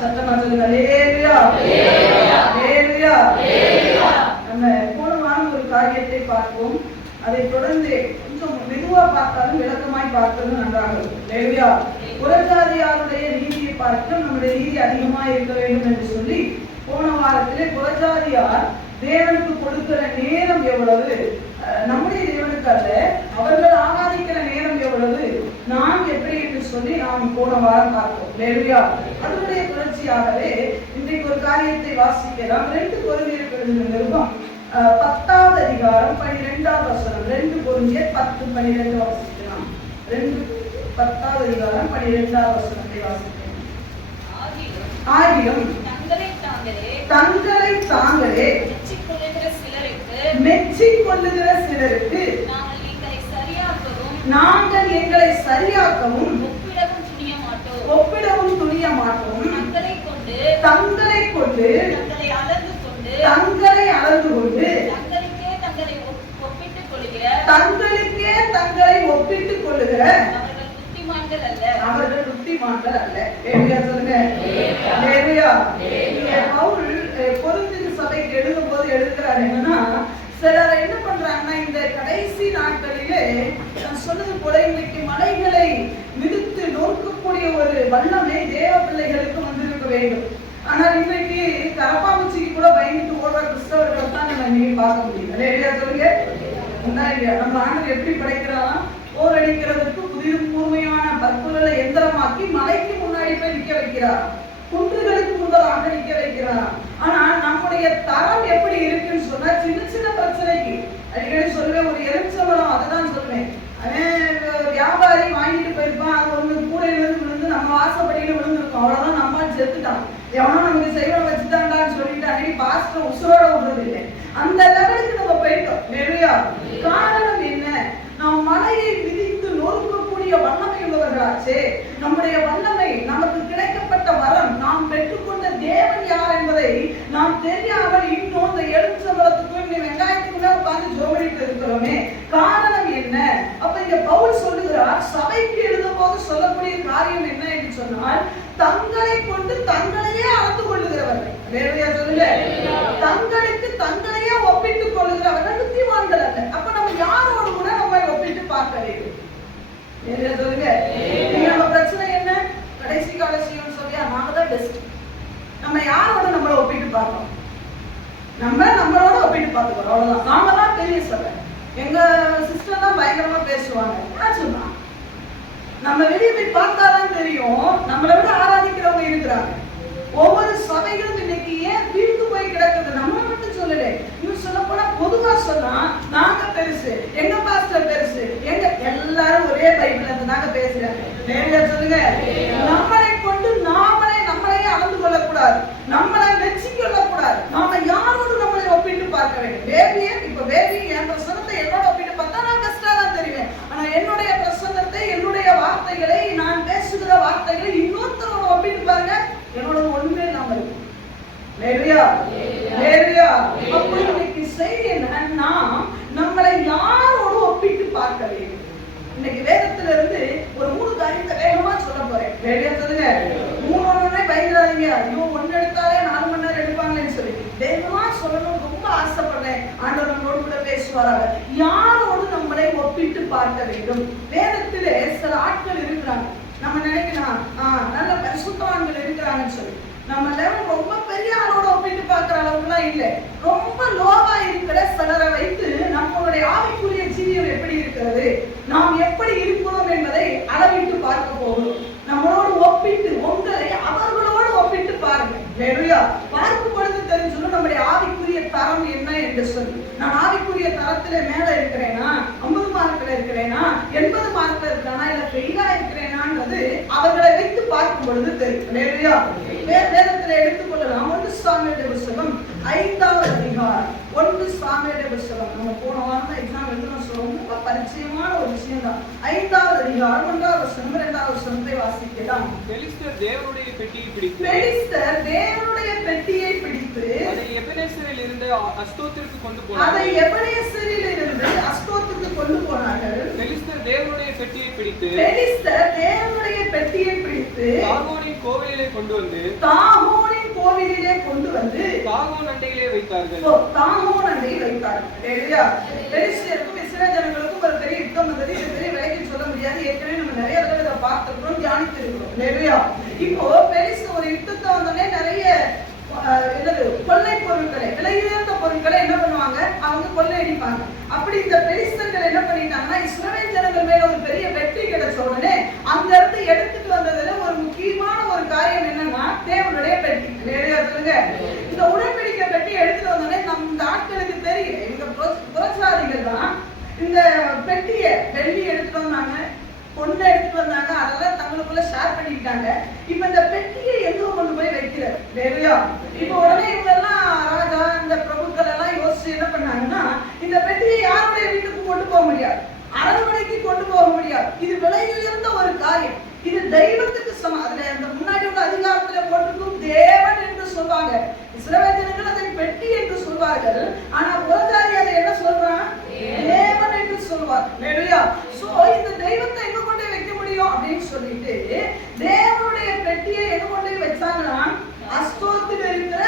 சத்தமா சொல்லுங்க. ஹல்லேலூயா, ஹல்லேலூயா. நம்ம போன வாரம் ஒரு காரியத்தை பார்ப்போம். அதை தொடர்ந்து கொஞ்சம் மெதுவா பார்த்தாலும் விளக்கமாய் பார்ப்பது நன்றாக இருக்கும். ஹல்லேலூயா. புறஜாதியாருடைய நீதியை பார்க்க நம்முடைய நீதி அதிகமாக இருக்க வேண்டும் என்று சொல்லி போன வாரத்திலே புறஜாதியார் தேவனுக்கு கொடுக்கிற நேரம் எவ்வளவு, நம்முடைய தேவனுக்கு அல்ல, அவர்கள் ஆராதிக்கிற நேரம் எவ்வளவு, நாம் எப்படி என்று சொல்லி நாம் போன வாரம் பார்த்தோம். ஹல்லேலூயா. அதனுடைய தொடர்ச்சியாகவே இன்றைக்கு ஒரு காரியத்தை வாசிக்கலாம். 2 கொரிந்தியர் நிருபம் 10வது அதிகாரம் 12வது வசனம். 2 கொரிந்தியர் 10:12 வாசிக்கலாம். 10வது அதிகாரம் 12வது வசனத்தை வாசிக்கலாம். ஆகிலும் தங்களை தாங்களே மெச்சிக் கொள்ளுகிற சிலருக்கு நாங்கள் எங்களை சரியாக்கவும் ஒப்பிடவும் துணிய மாட்டோம். தங்களை கொண்டு தங்களை அளந்து கொண்டு தங்களுக்கே தங்களை ஒப்பிட்டுக் கொள்ளுகிற அவர்கள் புத்திமான்கள் அல்ல. சொல்லுங்க. பவுல் கொரிந்து சபைக்கு எழுதும் போது எழுதுகிறார் என்னன்னா, சிலர் என்ன பண்றாங்கன்னா, இந்த கடைசி நாட்களிலே சொன்னது போல இன்னைக்கு மலைகளை மிதித்து நோக்கக்கூடிய ஒரு வல்லமை தேவ பிள்ளைகளுக்கு வந்திருக்க வேண்டும். ஆனால் இன்றைக்கு கரப்பாம்பூச்சிக்கு கூட பயந்துட்டு ஓடுற கிறிஸ்தவர்கள் தான் நம்ம இன்னைக்கு பார்க்க முடியும். சொல்லுங்க. நம்ம ஆண்டவர் எப்படி படைக்கிறாராம், போர் அடிக்கிறதுக்கு புதிதும் கூர்மையான பற்புகளை எந்திரமாக்கி மலைக்கு முன்னாடி போய் நிக்க வைக்கிறார், குன்றுகளுக்கு முதலாக நிக்க வைக்கிறார். ஆனா நம்முடைய தரம் எப்படி இருக்குன்னு சொன்னா, சின்ன சின்ன பிரச்சனைக்கு அடிக்கடி சொல்லுவேன், ஒரு எலுமிச்சம்பழம் அதுதான் சொல்லுவேன், வியாபாரி வாங்கிட்டு போயிருப்பான், அது ஒண்ணு கூடையில விழுந்து நம்ம வாசப்படியில விழுந்திருக்கோம், அவ்வளவுதான் நம்ம செத்துட்டான், எவனோ நமக்கு செய்வன வச்சுட்டான்டான்னு சொல்லிட்டு அன்னைக்கு பாஸ்டர் உசுரோட விடுறது இல்லை. அந்த லெவலுக்கு நம்ம போயிட்டோம். இல்லையா? காரணம் என்ன? நாம் மலையை விதித்து நொறுக்கக்கூடிய வல்லமை உள்ளவர்களாச்சே. நம்முடைய வல்லமை, நமக்கு கிடைக்கப்பட்ட வரம், நாம் பெற்றுக்கொண்ட தேவன் யார் என்பதை நாம் தெரியாமல் இன்னும் இந்த எலுமிச்சம்பழத்துக்கும் இந்த வெங்காயத்துக்குள்ள உட்கார்ந்து ஜோமடிட்டு இருக்கிறோமே. காரணம் என்ன? அப்ப இங்க பவுல் சொல்லுகிறார், சபைக்கு எழுதும் போது சொல்லக்கூடிய காரியம் என்ன என்று சொன்னால், தங்களை கொண்டு தங்களையே அளந்து கொள்ளுகிறவர்கள். வேறையா சொல்லுங்க. தங்களுக்கு தங்களையே ஒப்பிட்டுக் கொள்ளுகிறவர்கள் புத்திமான்கள் அல்ல. அப்ப நம்ம யாரோடு கூட நம்ம ஒப்பிட்டு பார்க்க வேண்டும். வேறையா சொல்லுங்க. நம்ம பிரச்சனை என்ன? கடைசி காலசியம் சொல்லியா நாம தான் பெஸ்ட். நம்ம யாரோட நம்மளை ஒப்பிட்டு பார்க்கணும்? நம்மளோட ஒப்பிட்டு பார்த்துக்கிறோம், அவ்வளவுதான். நாம தான் பெரிய சபை, எங்க சிஸ்டர் தான் பயங்கரமா பேசுவாங்க சொன்னா, நம்ம வெளியே போய் பார்த்தாதான் தெரியும் நம்மளை விட ஆராதிக்கிறவங்க இருக்கிறாங்க. ஒவ்வொரு சபைகளும் இன்னைக்கு ஏன் வீழ்ந்து போய் கிடக்குது? நம்ம மட்டும் சொல்லல, இன்னும் சொல்ல போனா பொதுவா சொன்னா நாங்க பெருசு, எங்க பாஸ்டர் பெருசு, எங்க எல்லாரும் ஒரே பைபிள் இருந்து நாங்க பேசுறாங்க. நேரடியா சொல்லுங்க. நம்மளை கொண்டு நம்மளையே அளந்து கொள்ளக்கூடாது, நம்மளை மெச்சி கொள்ளக்கூடாது. நாம யாரோடு நம்மளை ஒப்பிட்டு பார்க்க வேண்டும். பேபியே, இப்ப பேபி என் பிரசங்கத்தை என்னோட ஒப்பிட்டு பார்த்தா நான் பெஸ்டா தான் தெரிவேன். ஆனா என்னுடைய பிரசங்கத்தை, என்னுடைய வார்த்தைகளை, நான் பேசுகிற வார்த்தைகளை இன்னொருத்தரோட ஒப்பிட்டு பாருங்க, என்னோட ஒண்ணுமே இல்லாம இருக்கும். அப்ப இன்னைக்கு செய்தி என்னன்னா, நம்மளை யாரோடு ஒப்பிட்டு பார்க்க வேண்டும். இன்னைக்கு வேதத்துல இருந்து ஒரு 3 காரியத்தை வேகமா சொல்ல போறேன். வேலையா சொல்லுங்க. 3 பயந்துடாதீங்க, ஐயோ 1 எடுத்தாலே 4 மணி நேரம் எடுப்பாங்களேன்னு சொல்லி வேகமா சொல்லணும் ரொம்ப ஆசைப்படுறேன். ஆண்டவர் நம்மளோடு கூட பேசுவாராக. யாரோடு நம்மளை ஒப்பிட்டு பார்க்க வேண்டும்? வேதத்திலே சில ஆட்கள் இருக்கிறாங்க, நம்ம நினைக்கலாம் நல்ல பரிசுத்தவான்கள் இருக்கிறாங்கன்னு சொல்லி. நம்ம லெவல் ரொம்ப பெரிய ஆளோட ஒப்பிட்டு பார்க்கிற அளவுக்குலாம் இல்லை. ரொம்ப லோவா இருக்கிற சிலரை வைத்து நம்மளுடைய ஆவிக்குரிய ஜீவியம் எப்படி இருக்கிறது, நாம் எப்படி இருக்கிறோம் என்பதை அளவிட்டு பார்க்க போகிறோம். நம்மளோடு ஒப்பிட்டு, உங்களை அவர்களோடு ஒப்பிட்டு பாருங்க. பார்க்கும் பொழுது தெரிஞ்சுக்கணும் நம்முடைய ஆவிக்குரிய தரம் என்ன என்று சொல்லி. நான் ஆவிக்குரிய தரத்திலே மேல இருக்கிறேனா, 50 மார்க்ல இருக்கிறேனா, 80 மார்க்ல இருக்கிறேனா, இல்ல ஃபெயிலா இருக்கிறேனான்றது அவர்களை வைத்து பார்க்கும் பொழுது தெரியும். வேதத்துல எடுத்துக்கொள்ளலாம். 1 சாமுவேல் புத்தகம் 5வது அதிகாரம். 1 சாமுவேல் புத்தகம் நம்ம போன வாரம் எக்ஸாம் எழுதணும், ரொம்ப பரிச்சயமான ஒரு விஷயம் தான். 5வது அதிகாரம் 1வது வசனம் 2வது வசனத்தை வாசிக்கலாம். பெலிஸ்தர் தேவனுடைய பெட்டியை பிடித்து அதை எபெனேசரில் இருந்து அஸ்தோத்திற்கு கொண்டு போனார்கள். பெலிஸ்தர் தேவனுடைய பெட்டியை பிடித்து பெலிஸ்தர் தேவனுடைய பெட்டியை பிடித்து தாகோனின் கோவிலிலே கொண்டு வந்து தாகோன் அண்டையிலே வைத்தார்கள். தாகோன் அண்டையில் வைத்தார்கள். பெலிஸ்தருக்கும் இஸ்ரவேல் ஜனங்களுக்கும் ஒரு பெரிய யுத்தம் வந்தது. இது பெரிய விலைக்கு சொல்ல முடியாது. ஏற்கனவே நம்ம நிறைய தடவை இதை பார்த்திருக்கிறோம், தியானித்து இருக்கிறோம். இப்போ பெலிஸ்தர் ஒரு யுத்தத்தை வந்தோடனே நிறைய கொள்ளை பொருட்களை, விலையுயர்ந்த பொருட்களை என்ன பண்ணுவாங்க, அவங்க கொள்ளையடிப்பாங்க. அப்படி இந்த பெலிஸ்தர்கள் என்ன பண்ணிட்டாங்கன்னா, இஸ்ரவேல் ஜனங்கள் மேல ஒரு பெரிய வெற்றி கிடைச்ச உடனே அந்த இடத்தை எடுத்துட்டு வந்ததுல ஒரு முக்கியமான ஒரு காரியம் என்னன்னா, தேவனுடைய பெட்டி. சொல்லுங்க, இந்த உடன்படிக்கை பெட்டி எடுத்துட்டு வந்தோடனே இந்த ஆட்களுக்கு தெரியல, இவங்க புரட்சாதிகள் தான் இந்த பெட்டியை வெள்ளி எடுத்துட்டு வந்தாங்க, பொண்ணை எடுத்துட்டு வந்தாங்க, அதெல்லாம் தங்களுக்குள்ள ஷேர் பண்ணிக்கிட்டாங்க. இப்ப இந்த பெட்டியை எங்க கொண்டு போய் வைக்கிறது? இப்ப உடனே இவங்க எல்லாம் ராஜா, இந்த பிரபுக்கள் எல்லாம் யோசிச்சு என்ன பண்ணாங்கன்னா, இந்த பெட்டியை யாருடைய வீட்டுக்கு கொண்டு போக முடியாது, அரண்மனைக்கு கொண்டு போக முடியாது. இது விலையுயர்ந்த ஒரு காரியம், இது தெய்வத்துக்கு சமம். அதுல இந்த முன்னாடி உள்ள அதிகாரத்துல போட்டிருக்கும் தேவன் என்று சொல்வாங்க, இஸ்ரவேல் ஜனங்கள் அதை பெட்டி என்று சொல்வார்கள். ஆனா புரஜாதி அதை என்ன சொல்றான்? தேவன் என்று சொல்வார். சோ இந்த தெய்வத்தை எங்க கொண்டு வைக்க முடியும் அப்படின்னு சொல்லிட்டு தேவனுடைய பெட்டியை எங்க கொண்டு வச்சாங்கன்னா, அஸ்தோத்தில் இருக்கிற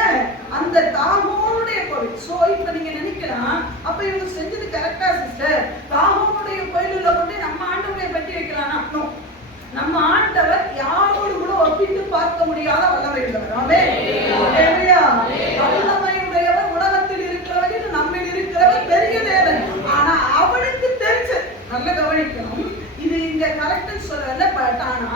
அந்த தாகோனுடைய கோவில். சோ இப்ப நீங்க நினைக்கலாம், அப்ப இவங்க செஞ்சது கரெக்டா சிஸ்டர், தாகோனுடைய கோயிலுள்ள கொண்டு நம்ம ஆண்டவருடைய பெட்டி வைக்கலாம்னா, நம்ம ஆண்டவர் யாரோடு கூட ஒப்பிட்டு பார்க்க முடியாத வல்லமை உள்ளவர். வல்லமை உடையவர், உலகத்தில் இருக்கிறவர்கள், நம்மில் இருக்கிறவர் பெரிய தேவன். ஆனா அவனுக்கு தெரிஞ்ச, நல்ல கவனிக்கணும், இது இங்க கரெக்ட் சொல்லல, பட் ஆனா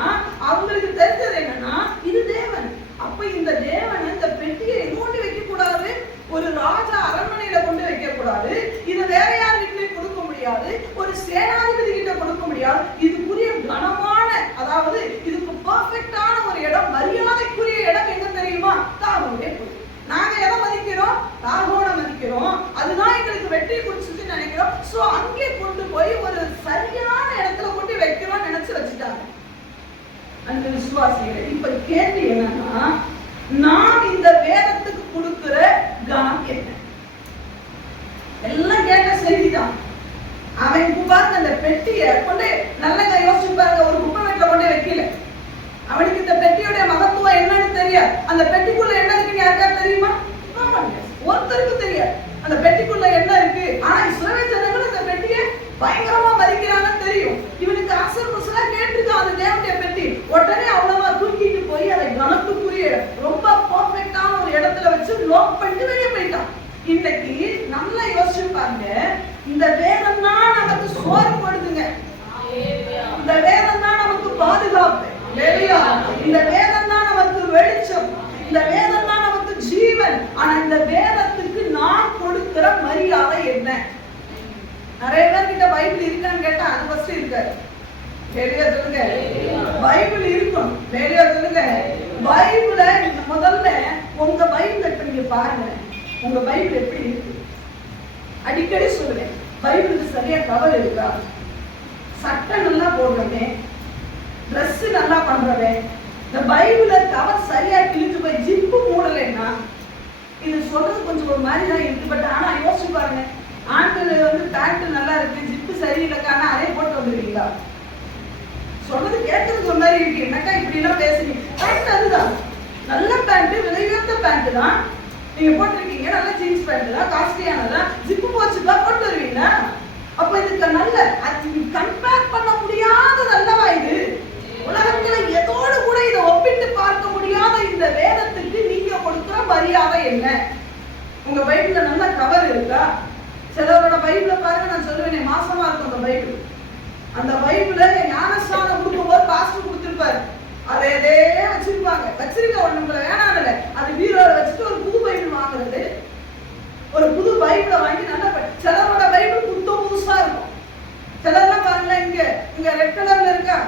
அவங்களுக்கு தெரிஞ்சது என்னன்னா, இது தேவன். அப்ப இந்த தேவன் இந்த பெட்டியை கொண்டு வைக்க கூடாது, ஒரு ராஜா அரண்மனையில கொண்டு வைக்க கூடாது, இது வேற யார் வீட்டிலையும் கொடுக்க முடியாது, ஒரு சேனாதிபதி கிட்ட கொடுக்க முடியாது. இதுக்குரிய கனமான, அதாவது இதுக்கு பெர்ஃபெக்ட்டான ஒரு இடம், மரியாதைக்குரிய இடம் எங்க தெரியுமா? தாகோனுடைய கோவில். நாங்க எதை மதிக்கிறோம்? தாகோனை மதிக்கிறோம். அதுதான் எங்களுக்கு வெற்றி குறிச்சுட்டு நினைக்கிறோம். சோ அங்கே கொண்டு போய் ஒரு சரியான இடத்துல கொண்டு வைக்கிறோம் நினைச்சு வச்சுட்டாங்க அந்த விசுவாசிகளை. இப்ப கேள்வி என்னன்னா, நாம் இந்த வேதத்துக்கு கொடுக்கிற கனம் என்ன? எல்லாம் கேட்ட செய்திதான். அவன் பாருங்க, அந்த பெட்டியை கொண்டு நல்ல யோசிச்சு பாருங்க, ஒரு குப்பை வீட்டுல கொண்டு வைக்கல. அவனுக்கு இந்த பெட்டியோட மகத்துவம் என்னன்னு தெரியாது. அந்த பெட்டிக்குள்ள என்ன இருக்குன்னு யாருக்கா தெரியுமா? ஒருத்தருக்கு தெரியாது அந்த பெட்டிக்குள்ள என்ன இருக்கு. ஆனா இஸ்ரவேல் ஜனங்கள் இந்த பெட்டியை பயங்கரமா மதிக்கிறாங்கன்னு தெரியும். இவனுக்கு அசல் முசலா கேட்டிருக்கான் அந்த தேவனுடைய பெட்டி. உடனே அவ்வளவா தூக்கிட்டு போய் அதை கனத்துக்குரிய ரொம்ப பர்ஃபெக்டான ஒரு இடத்துல வச்சு லோக் பண்ணிட்டு வெளியே போயிட்டான். இன்னைக்கு நல்லா யோசிச்சு பாருங்க, இந்த வேதம் தான் நமக்கு சோறு போடுதுங்க, இந்த வேதம் தான் நமக்கு பாதுகாப்பு, இந்த வேதம் தான் நமக்கு வெளிச்சம், இந்த வேதம் தான் நமக்கு ஜீவன். ஆனா இந்த வேதத்துக்கு நான் கொடுக்கிற மரியாதை என்ன? நிறைய பேர் கிட்ட பைபிள் இருக்கான்னு கேட்டா அது ஃபர்ஸ்ட் இருக்காது. சொல்லுங்க, பைபிள் இருக்கும். சொல்லுங்க, பைபிளை முதல்ல உங்க பைபிள் இப்ப நீங்க பாருங்க, உங்க பைபிள் எப்படி இருக்கு? அடிக்கடி சொல்லுவேன், பைபிளுக்கு சரியா கவர் இருக்கா? சட்டை நல்லா போடுறவன், ட்ரெஸ் நல்லா பண்றவன், இந்த பைபிள கவர் சரியா கிழிஞ்சு போய் ஜிப்பு மூடலைன்னா, இது சொல்றது கொஞ்சம் ஒரு மாதிரி தான் இருக்கு. பட் ஆனா யோசிச்சு பாருங்க, ஆண்கள் பேண்ட் நல்லா இருக்கு, ஜிப்பு சரியில்லைக்கான அதே போட்டு வந்துருக்கீங்களா? சொல்றது கேட்கறதுக்கு ஒரு மாதிரி இருக்கு. என்னக்கா இப்படி எல்லாம் பேசுறீங்க? பேண்ட் அதுதான், நல்ல பேண்ட், விலையுயர்ந்த பேண்ட் தான் நீங்க போட்டிருக்கீங்க, நல்ல ஜீன்ஸ் பேண்ட் தான், காஸ்ட்லியானதான், ஜிப்பு போச்சுக்கா போட்டு வருவீங்களா? அப்ப இதுக்கு நல்ல கம்பேர் பண்ண முடியாத நல்லவா இது? உலகத்துல எதோடு கூட இதை ஒப்பிட்டு பார்க்க முடியாத இந்த வேதத்துக்கு நீங்க கொடுக்கிற மரியாதை என்ன? உங்க பைபிள்ல நல்ல கவர் இருக்கா? சிலரோட பைபிள பாருங்க, நான் சொல்லுவேன் மாசமா இருக்கும் அந்த பைபிள். அந்த பைபிள ஞானஸ்தானம் கொடுக்கும்போது பாஸ்டர் கொடுத்திருப்பாரு, அதை எதே வச்சிருப்பாங்க. வச்சிருக்க நம்மள வேணாம் இல்ல, அது வீரோட வச்சுட்டு ஒரு புது பைபிள் வாங்குறது, ஒரு புது பைபிளை வாங்கி நல்லா. சிலரோட பைபிள் புதுசா இருக்கும். சிலர்லாம் பாருங்களேன், இங்க ரெட் கலர்ல இருக்கா,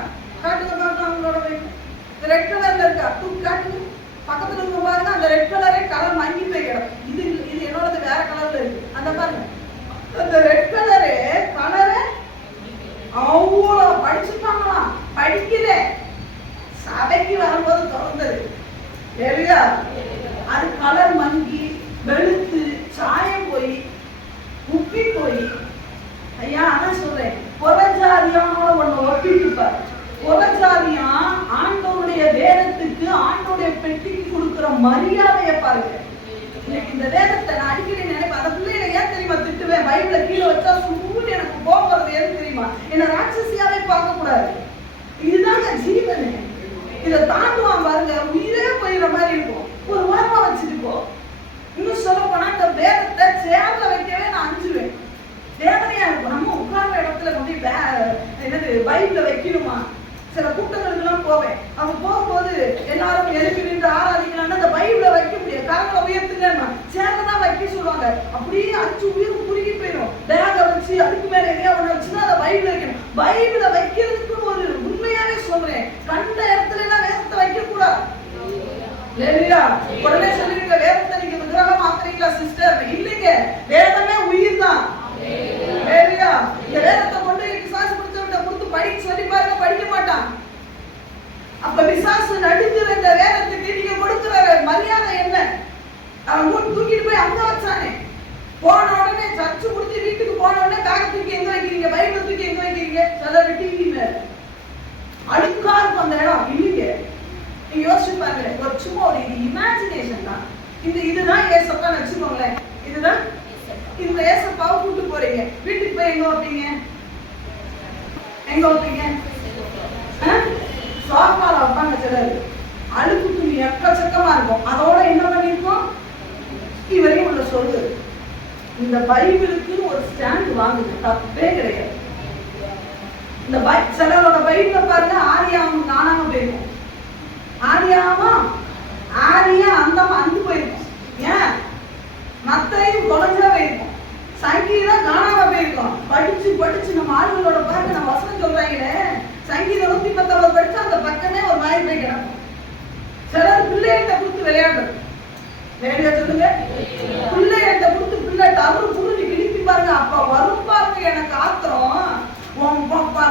காட்டுங்க பாருங்க அவங்களோட பைபிள். இந்த ரெட் கலர்ல இருக்கா, தூக்கி காட்டுங்க. பக்கத்துல இருக்க பாருங்க, அந்த ரெட் கலரே கலர் மங்கி போய் கிடக்கும். இது என்னோடது வேற கலர்ல இருக்கு. அந்த பாருங்க, அந்த ரெட் கலரு அவ்வளோ படிச்சுட்டாங்களாம், படிக்கல, சபைக்கு வரும்போது திறந்தது. அது கலர் மங்கி வெளுத்து சாயம் போய் உப்பி போய். ஐயா அதான் சொல்றேன், புறஜாதியான ஒண்ணு ஒப்பிட்டுப்பார். புறஜாதியா ஆண்டவருடைய வேதத்துக்கு, ஆண்டவருடைய பெட்டிக்கு கொடுக்கிற மரியாதையை பாருங்க. இன்னைக்கு இந்த வேதத்தை நான் அடிக்கடி நினைப்பேன். அந்த பிள்ளைகளை ஏன் தெரியுமா திட்டுவேன்? பைபிள கீழே வச்சா சும்முன்னு எனக்கு கோபம் வருது. ஏன்னு தெரியுமா? என்ன ராட்சசியாவே பார்க்க கூடாது. இதுதாங்க ஜீவனு. இதை தாண்டுவான் பாருங்க, உயிரே போயிடுற மாதிரி இருக்கும். ஒரு வாரமா வச்சுட்டு போ. இன்னும் சொல்ல போனா இந்த வேதத்தை சேர்ல வைக்கவே நான் அஞ்சுவேன். வேதனையா இருக்கும். நம்ம உட்கார்ந்த இடத்துல கொண்டு என்னது பைபிள வைக்கணுமா? சில கூட்டங்களுக்கு எல்லாம் போவேன். அவங்க போகும்போது எல்லாரும் எழுப்பி நின்று ஆராதிக்கலாம்னா அந்த பைபிள வைக்க முடியாது. கரங்களை உயர்த்துங்க, சேர்ல தான் வைக்க சொல்லுவாங்க. அப்படியே அச்சு உயிர் குறுகி போயிடும். பேக வச்சு அதுக்கு மேல எதையா ஒண்ணு வச்சுன்னா அந்த பைபிள வைக்கணும். பைபிள வைக்கிறதுக்கு ஒரு உண்மையாவே சொல்றேன், கண்ட இடத்துல எல்லாம் வேதத்தை வைக்க கூடாது. உடனே சொல்லுவீங்க, வேதத்தை நீங்க விக்கிரகம் ஆக்குறீங்களா சிஸ்டர்? இல்லைங்க, வேதமே உயிர் தான். இந்த வேதத்தை கொண்டு பிசாசு பிடிச்சவங்க கொடுத்து படிக்க சொல்லி பாருங்க, படிக்க மாட்டான். அப்ப பிசாசு நடுங்கிற இந்த வேதத்துக்கு நீங்க கொடுக்கிற மரியாதை என்ன? அவன் தூக்கிட்டு போய் அங்க வச்சானே. போன உடனே சர்ச்சு முடிச்சு வீட்டுக்கு போன உடனே பேக் தூக்கி எங்க வைக்கிறீங்க? பைபிள் தூக்கி எங்க வைக்கிறீங்க? சிலர் டிவி மேல அழுக்கா இருக்கும் அந்த இடம். இல்லைங்க, நீங்க யோசிச்சு பாருங்க. ஒரு சும்மா ஒரு இமேஜினேஷன் தான். இதுதான் ஏசப்பான்னு வச்சுக்கோங்களேன். இதுதான் இந்த ஏசப்பாவை கூட்டு போறீங்க, வீட்டுக்கு போய் எங்க வைப்பீங்க? எங்க வைப்பீங்க? சோஃபால வைப்பாங்க சிலர். அழுக்கு துணி எக்கச்சக்கமா இருக்கும். அதோட என்ன பண்ணிருக்கோம்? இவரையும் உள்ள சொல்லு. இந்த பைபிளுக்கு ஒரு ஸ்டாண்ட் வாங்குது, தப்பே கிடையாது. இந்த சிலரோட பைபிள பாருங்க, ஆரியாவும் காணாம போயிருக்கும். ஆரியா அந்து போயிருக்கும். ஏன்? மத்தையும் தொலைஞ்சா போயிருக்கும். சங்கீதம் காணாம போயிருக்கும். படிச்சு நம்ம ஆளுகளோட பாருங்க, நம்ம வசனம் சொல்றாங்களே, சங்கீதம் 119 படிச்சா அந்த பக்கமே ஒரு மாதிரி போய் கிடக்கும். சிலர் பிள்ளைகிட்ட கொடுத்து விளையாடுறது. வேலையா சொல்லுங்க, பிள்ளைகிட்ட கொடுத்து பிள்ளை தவறு புரிஞ்சு கிழிப்பி பாருங்க. அப்ப வரும் பாருங்க எனக்கு ஆத்திரம்.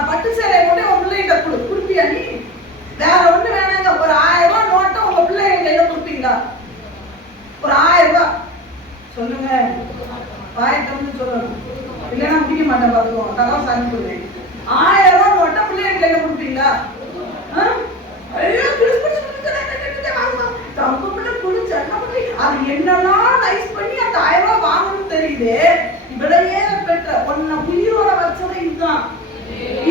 பட்டு சேலையை கொண்டே உன் பிள்ளைகிட்ட கொடுப்பியா? நீ வேற ஒண்ணு வேணாங்க. ஒரு 1000 ரூபாய் நோட்டை உங்க பிள்ளைங்க கையில கொடுப்பீங்களா? ஒரு 1000 ரூபாய் சொல்லுங்க, வாய்ட்டு சொல்லணும். இல்லைன்னா முடிக்க மாட்டேன் பாத்துக்கோங்க. தகவல் சாமி சொல்லுவேன். 1000 ரூபாய் நோட்டை பிள்ளைங்க கையில கொடுப்பீங்களா? அது என்னெல்லாம் நைஸ் பண்ணி அந்த 1000 ரூபாய் வாங்கணும்னு தெரியுது. விலையே பெற்ற ஒன்ன உயிரோட வச்சதை இதுதான்.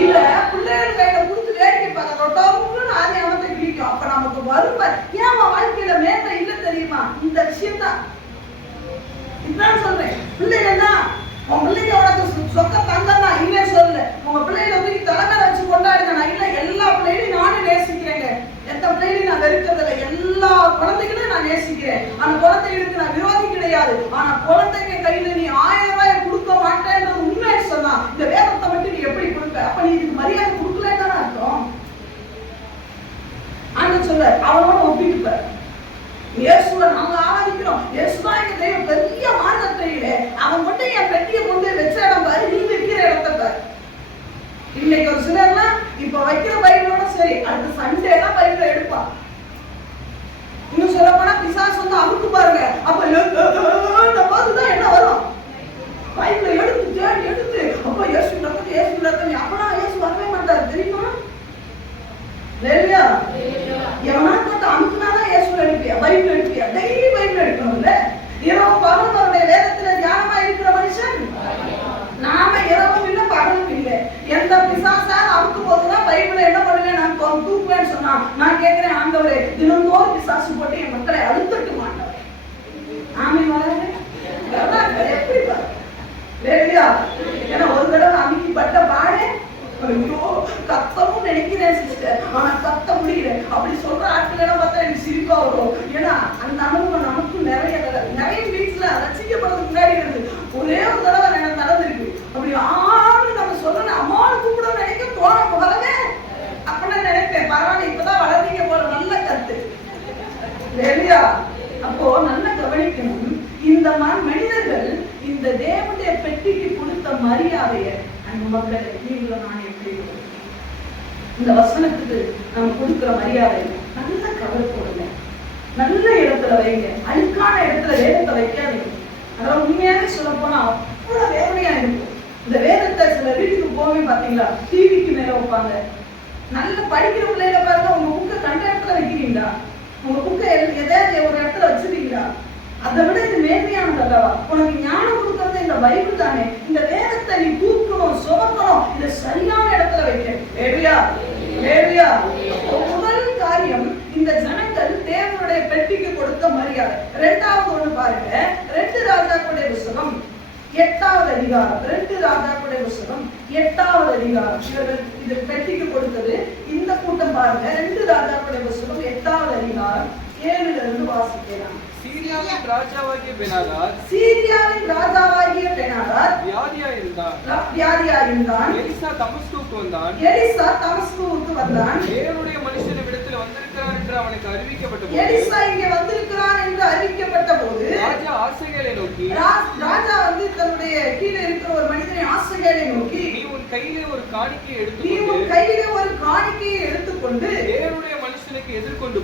இல்ல பிள்ளைகள் கையில கொடுத்து வேடிக்கை பார்க்க ரொட்டோம்னு அதை அவத்தை பிடிக்கும். அப்ப நமக்கு வறுமை ஏன் வாழ்க்கையில மேன்மை இல்ல தெரியுமா? இந்த விஷயம் தான். இதுதான் சொல்றேன். பிள்ளைகள் தான் உங்க பிள்ளைங்க உனக்கு சொக்க தங்கம் தான் இல்லைன்னு சொல்லல. உங்க பிள்ளைகளை தூக்கி தலைமையில வச்சு கொண்டாடுங்க. நான் இல்ல, எல்லா பிள்ளைகளையும் நானும் நேசிக்கிறேங்க. எந்த பிள்ளைகளையும் நான் வெறுக்கிறதில்ல. எல்லா குழந்தைகளும் நான் நேசிக்கிறேன். ஆனா குழந்தைகளுக்கு நான் விரோதி கிடையாது. ஆனா குழந்தைங்க கையில நீ 1000 ரூபாய் கொடுக்க மாட்டேன்றது உண்மையை சொன்னா இந்த வேதத்தை மட்டும் நீ எப்படி கொடுப்ப? அப்ப நீ இதுக்கு மரியாதை கொடுக்கலன்னு அர்த்தம். ஆனா சொல்ல அவனோட ஒப்பிட்டு இயேசுவை நாங்க ஆராதிக்கிறோம். இயேசுதான் எங்க தெய்வம். பெரிய மார்க்கத்தையிலே அவன் மட்டும் என் பெட்டியை கொண்டு வச்ச இடம் பாரு, நீ வைக்கிற இடத்த பாரு. இன்னைக்கு ஒரு சிலர்லாம் இப்ப வைக்கிற பைபிளோட சரி, அடுத்த சண்டே தான் பைபிளை எடுப்பான். இன்னும் சொல்ல போனா பிசாசு வந்து அமுக்கு பாருங்க. அப்ப பார்த்துதான் என்ன வரும்? பைபிளை எடுத்து அப்ப இயேசு ரத்தம் அப்பனா இயேசு வரவே மாட்டாரு தெரியுமா? எவனா பார்த்து அமுக்குனாதான் இயேசு எடுப்பியா? பைபிள் எடுப்பியா? டெய்லி பைபிள் எடுக்கணும்ல. இரவு பகலும் அவருடைய வேதத்துல ஞானமா இருக்கிற மனுஷன் நாம. இரவும் இல்லை பகலும் இல்லை. எந்த பிசாசால அமுக்கும் போதுதான் பைபிளை என்ன பண்ணுவேன்? நான் தூக்குவேன்னு சொன்னா நான் கேட்கிறேன், ஆண்டவரே தினந்தோறும் பிசாசு போட்டு என் மக்களை அழுத்தட்டு மாட்டவரே. ஆமே வளரே எப்படி இல்லையா? ஏன்னா ஒரு தடவை அமுக்கி பட்ட பாடு ஐயோ கத்தவும் நினைக்கிறேன் சிஸ்டர், ஆனா கத்த முடியல. அப்படி சொல்ற ஆட்கள் பார்த்தா எனக்கு சிரிப்பா வரும். ஏன்னா அந்த அனுபவம் நமக்கும் நிறைய வீட்டுல ரசிக்கப்படுறதுக்கு முன்னாடி இருந்து ஒரே ஒரு தடவை எனக்கு நடந்திருக்கு. அப்படி ஆளு நம்ம சொல்லணும், அம்மாவை கூப்பிட நினைக்க தோண போகவே அப்படின்னு நினைப்பேன். பரவாயில்ல இப்பதான் வளர்றீங்க போல, நல்ல கத்து இல்லையா? அப்போ நல்லா கவனிக்கணும். இந்த மனிதர்கள் இந்த தேவனுடைய பெட்டிக்கு கொடுத்த மரியாதைய அந்த மக்களை நீங்கள நான் எப்படி இந்த வசனத்துக்கு நம்ம கொடுக்கிற மரியாதை நல்ல கவர் போடுங்க, நல்ல இடத்துல வைங்க, அழுக்கான இடத்துல வேதத்தை வைக்காதீங்க. அதனால உண்மையாவே சொல்ல போனா அவ்வளவு வேதனையா இருக்கும். இந்த வேதத்தை சில வீட்டுக்கு போவே பாத்தீங்களா, டிவிக்கு மேல வைப்பாங்க, நல்ல படிக்கிற பிள்ளைகளை பாருங்க, உங்க புக்கை கண்ட இடத்துல வைக்கிறீங்களா? உங்க புக்கை எதையாவது ஒரு இடத்துல வச்சிருக்கீங்களா? அதை விட இது மேன்மையானது அல்லவா? உனக்கு ஞானம் கொடுக்கறது இந்த பைபிள் தானே. இந்த வேதத்தை நீ தூக்கணும், சுமக்கணும், இதை சரியான இடத்துல வைக்க. வேடியா வேடியா முதல் காரியம், இந்த ஜனங்கள் தேவனுடைய பெட்டிக்கு கொடுத்த மரியாதை. இரண்டாவது ஒண்ணு பாருங்க, 2 ராஜாக்களுடைய புத்தகம் 8வது அதிகாரம். 2 ராஜாக்களுடைய புத்தகம் 8வது அதிகாரம். இவர்கள் இது பெட்டிக்கு கொடுத்தது இந்த கூட்டம் பாருங்க. 2 ராஜாக்களுடைய புத்தகம் 8வது அதிகாரம் 7ல இருந்து வாசிக்கலாம். சீரியாவின் ராஜாவாகிய பெனாதாத் வியாதியாயிருந்தான். எலிசா தமஸ்குவுக்கு வந்தான். தேவனுடைய மனுஷனிடத்தில் வந்திருக்கிறார் என்று அவனுக்கு அறிவிக்கப்பட்டது. எலிசா இங்கே வந்திருக்கிறான் என்று அறிவிக்கப்பட்ட போது ராஜா ஆசகேலை நோக்கி, ராஜா வந்து தன்னுடைய கீழே இருக்கிற ஒரு மனிதனை ஆசகேலை நோக்கி, நீ உன் கையிலே ஒரு காணிக்கையை எடுத்துக்கொண்டு தேவனுடைய மனுஷனுக்கு எதிர்கொண்டு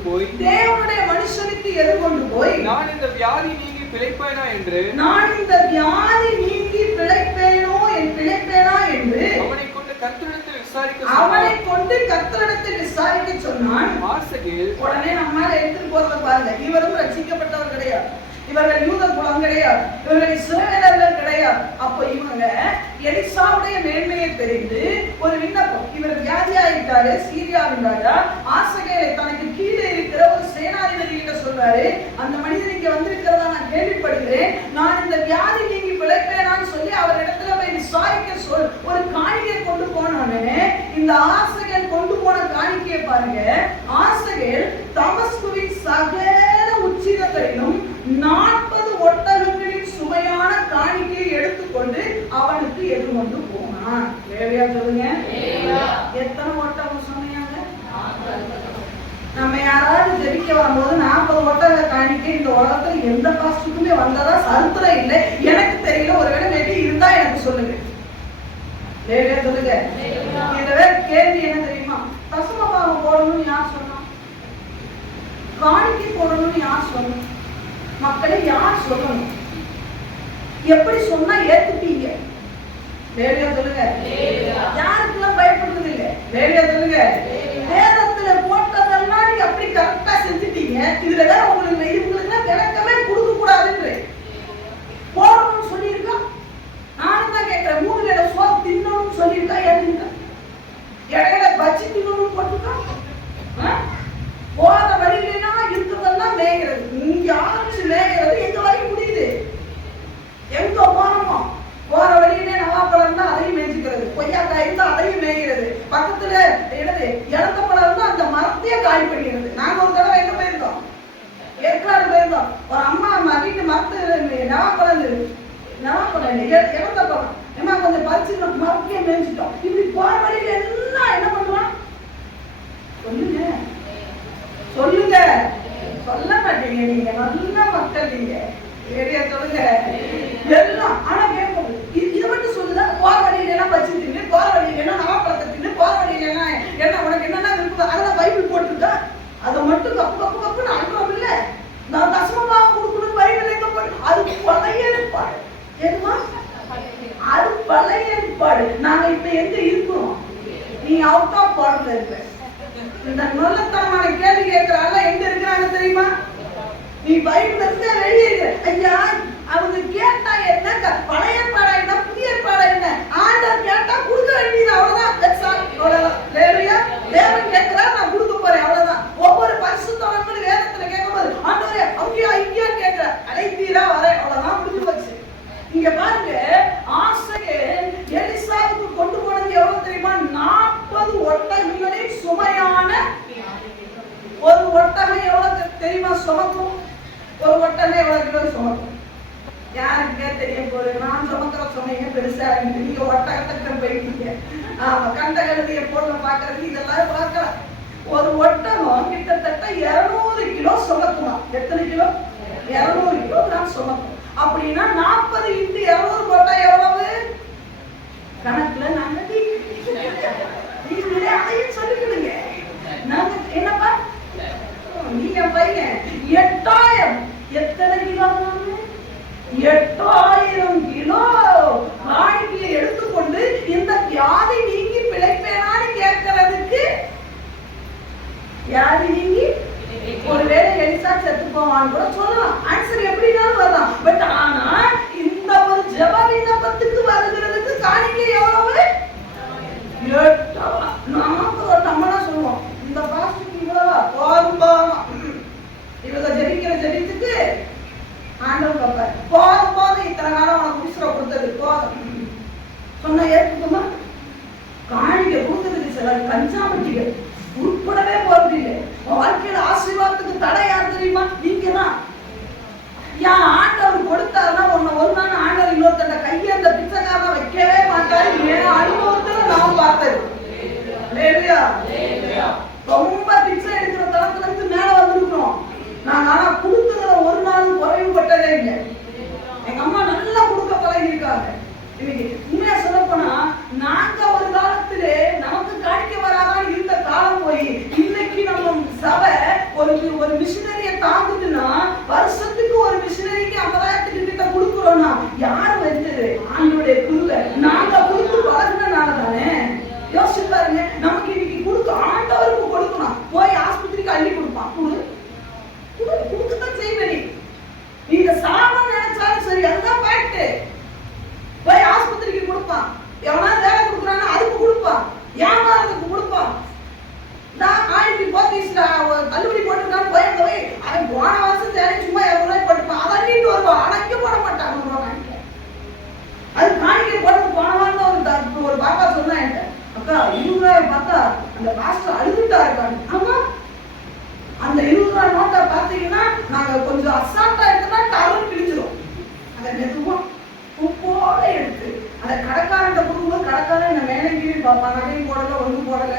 போய் நான் இந்த வியாதி நீங்கி பிழைப்பேனா என்று அவனை கொண்டு கர்த்தரிடத்தில் விசாரிக்க சொன்னான். ஆசகேல் உடனே நம்மால எடுத்துட்டு போறத பாருங்க. இவரும் ரட்சிக்கப்பட்டவர் கிடையாது, இவர்கள் யூத குலம் கிடையாது, இவர்கள் இஸ்ரவேலர்கள் கிடையாது. அப்போ இவங்க எலிசாவுடைய மேன்மையை தெரிந்து ஒரு விண்ணப்பம், இவர் வியாதியாயிட்டாரு, சீரியாவின் ராஜா ஆசகேலை தனக்கு கீழே இருக்கிற ஒரு சேனாதிபதி கிட்ட சொல்றாரு, அந்த மனிதன் இங்க வந்திருக்கிறதா நான் கேள்விப்படுகிறேன், நான் இந்த வியாதி நீங்கி பிழைப்பேனான்னு சொல்லி அவர் இடத்துல போய் விசாரிக்க சொல், ஒரு காணிக்கையை கொண்டு போனோன்னு இந்த ஆசகேல் கொண்டு போன காணிக்கையை பாருங்க. ஆசகேல் தமஸ்குவின் சகல உச்சிதங்களிலும் 40 ஒட்டகங்களின் சுமையான காணிக்கையை எடுத்துக்கொண்டு அவனுக்கு எதிர்கொண்டு போனான். வேலையா சொல்லுங்க, எத்தனை ஒட்டகம் சொன்னீங்க? நம்ம யாராவது ஜெபிக்க வரும்போது 40 ஒட்டக காணிக்கை இந்த உலகத்துல எந்த காஸ்டுக்குமே வந்ததா சரித்திரம் இல்லை, எனக்கு தெரியல. ஒருவேளை மேபி இருந்தா எனக்கு சொல்லுங்க. வேலையா சொல்லுங்க. இதுவே கேள்வி என்ன தெரியுமா? தசமபாகம் போடணும்னு யார் சொன்னா? காணிக்கை போடணும்னு யார் சொன்னா? மக்களை யார் சொல்லணும்? எப்படி சொன்னா ஏத்துப்பீங்க? வேலையா சொல்லுங்க. யாருக்கெல்லாம் பயப்படுறது இல்லை? வேலையா சொல்லுங்க. வேதத்துல போட்டதெல்லாம் நீங்க அப்படி கரெக்டா செஞ்சுட்டீங்க. இதுல வேற உங்களுக்கு இவங்களுக்கு விளக்கமே கொடுக்க கூடாதுன்னு போடணும்னு சொல்லியிருக்கா? நானும் தான் கேட்கிறேன். 3 வேளை சோறு தின்னணும்னு சொல்லியிருக்கா? ஏத்துக்கா? இடையில பச்சி தின்னணும்னு போட்டுக்கா? போற வழியிலனா இருக்கிறதெல்லாம் மேய்கிறது. இங்க ஆச்சு மேய்கிறது எங்க வரைக்கும் முடியுது? எங்க போனோமோ போற வழியிலே நவாப்பழம் தான் அதையும் மேய்ச்சிக்கிறது, கொய்யாக்காய் இருந்தா அதையும் மேய்கிறது, பக்கத்துல இழந்த பழம் இருந்தா அந்த மரத்தையே காலி பண்ணிடுறது. நாங்க ஒரு தடவை எங்க போயிருந்தோம், ஏற்காடு போயிருந்தோம். ஒரு அம்மா வீட்டு மரத்து நவாப்பழம் இழந்த பழம் ஏமா கொஞ்சம் பறிச்சு மரத்தையே மேய்ச்சிட்டோம். இப்படி போற வழியில எல்லாம் என்ன பண்ணுவான்? சொல்லுங்க. சொல்ல மாட்டீங்க நீங்க, நல்ல மக்கள் நீங்க. ஏரியா சொல்லுங்க எல்லாம். ஆனா கேட்போம், இதை மட்டும் சொல்லுதா? போற வழியில எல்லாம் வச்சு தின்னு, போற வழியில எல்லாம் நவாப்பழத்தை தின்னு, போற வழியில எல்லாம் என்ன உனக்கு என்னென்ன விருப்பம் அதெல்லாம் பைபிள் போட்டுருக்கா? அதை மட்டும் கப்புன்னு அனுப்புறோம் இல்ல. நான் தசமமாக கொடுக்கணும் பைபிள் எங்க போட்டு, அது பழைய ஏற்பாடு. எதுமா? அது பழைய ஏற்பாடு. நாங்க இப்ப எங்க இருக்கிறோம்? நீ அவுட் ஆஃப் பாடல இருக்க. இந்த நல்லத்தனமான கேள்வி கேட்கிறாங்க எங்க இருக்கிறாங்க தெரியுமா? நீ பைபிள் இருந்து வெளியே இருக்கிற. ஐயா அவங்க கேட்டா என்ன? பழைய பாடம் என்ன, புதிய பாடம் என்ன? ஆண்டவர் கேட்டா கொடுக்க வேண்டியது அவ்வளவுதான். தேவன் கேட்கிறா, நான் கொடுக்க போறேன், அவ்வளவுதான். ஒவ்வொரு பரிசுத்தவான்களும் வேதத்துல கேட்கும்போது ஆண்டவரே அங்கேயா இங்கேயா கேட்கிற, அழைத்தீரா வரேன், அவ்வளவுதான், முடிஞ்சு போச்சு. இங்க பாருங்க, ஆசகேல் எலிசாவுக்கு கொண்டு போனது எவ்வளவு தெரியுமா? 40 ஒட்டகங்களின் சுமையான. ஒரு ஒட்டகம் எவ்வளவு தெரியுமா சுமக்கும்? ஒரு ஒட்டகம் எவ்வளவு கிலோ சுமக்கும்? யாருக்கே தெரிய போகுது? நான் சுமக்கிற சுமைங்க பெருசா இருக்கு. நீங்க ஒட்டகத்துக்கு போயிட்டீங்க. கண்ட கழுதிய பொருளை பாக்குறது இதெல்லாம் பார்க்கலாம். ஒரு ஒட்டகம் கிட்டத்தட்ட 200 கிலோ சுமக்குமா? எத்தனை கிலோ? 200 கிலோகிராம் சுமக்கும். அப்படின்னா 40 × 200 போட்டா எவ்வளவு? கணக்குல நாங்க நீங்களே அதையும் சொல்லிக்கிடுங்க. நாங்க என்னப்பா நீங்க பையன் 8000 எத்தனை கிலோ? 8000 கிலோ காணிக்கையை எடுத்துக்கொண்டு இந்த வியாதி நீங்கி பிழைப்பேனான்னு கேட்கறதுக்கு வியாதி நீங்கி ஒருவேளை எலிசா செத்து போவான்னு கூட சொல்லலாம். ஆன்சர் எப்படினாலும் வரலாம். பட் ஆனா இந்த ஒரு ஜெப விண்ணப்பத்துக்கு வருகிறதுக்கு காணிக்கை எவ்வளவு? நம்மளா சொல்லுவோம், இந்த பாஸ்டுக்கு இவ்வளவா போதும், இவங்க ஜெபிக்கிற ஜெபித்துக்கு ஆண்டவர் பார்ப்பார். போதும் இத்தனை காலம் உனக்கு உசுர கொடுத்தது போதும் சொன்ன ஏற்றுக்குமா? காணிக்கை கொடுத்ததுக்கு சிலர் கஞ்சாமட்டிகள் உட்படவே போறது இல்லை. வாழ்க்கையில ஆசீர்வாதத்துக்கு தடை யார் தெரியுமா? நீங்க தான். ஏன் ஆண்டவர் கொடுத்தாருன்னா ஒரு நாள் ஆண்டவர் இன்னொருத்தர கையை அந்த பிச்சைக்காரனை வைக்கவே மாட்டாரு. என் அனுபவத்துல நான் பார்த்தது. ரொம்ப பிச்சை எடுக்கிற தளத்துல இருந்து மேல வந்திருக்கிறோம் நாங்க. ஆனா கொடுத்ததுல ஒரு நாளும் குறைவுபட்டதே இல்லை. எங்க அம்மா நல்லா கொடுக்க பழகி இருக்காங்க. உண்மையா சொல்ல போனா நாங்க ஒரு காலத்திலே நமக்கு காணிக்க வராதான் இருந்த காலம் போய் இன்னைக்கு நம்ம சபை ஒரு மிஷினரிய தாங்குதுன்னா வருஷத்துக்கு ஒரு மிஷினரிக்கு 50,000 கிட்ட கொடுக்குறோம்னா யாரு வச்சது? ஆண்டோடைய குருவை நாங்க கொடுத்து பழகினால தானே. யோசிச்சு பாருங்க, நமக்கு இன்னைக்கு கொடுக்க ஆண்டவருக்கு கொடுக்கணும். போய் ஆஸ்பத்திரிக்கு அள்ளி கொடுப்பான், கொடுக்கத்தான் செய்வேன். நீங்க சாபம் நினைச்சாலும் சரி, அதுதான் ஃபேக்ட். போய் ஆஸ்பத்திரிக்கு கொடுப்பான். எவனாவது வேலை கொடுக்குறானா அதுக்கு கொடுப்பான், ஏமாறதுக்கு கொடுப்பான். நான் காணிக்கு போத்தீஸ்ல தள்ளுபடி போட்டுருக்கான்னு போய் அங்க போய் அவன் போன வருஷம் தேவை சும்மா 200 ரூபாய் போட்டுப்பான். அதை அள்ளிட்டு வருவான். அணைக்க போட மாட்டான். அது காணிக்கை போட்டு போன வாரம் ஒரு பாப்பா சொன்னா என்கிட்ட, அக்கா 20 ரூபாய் பார்த்தா அந்த பாஸ்டர் அழுதுட்டா இருக்காங்க. ஆமா, அந்த 20 ரூபாய் நோட்டை பார்த்தீங்கன்னா நாங்க கொஞ்சம் அசால்ட்டா எடுத்தோம்னா டவல் பிடிச்சிடும். அதை மெதுவா உப்போட எடுத்து அந்த கடைக்காரன் கொடுக்கும்போது கடைக்காரன் இந்த மேலே கீழே பார்ப்பான். நகையும் போடல, ஒன்றும் போடல,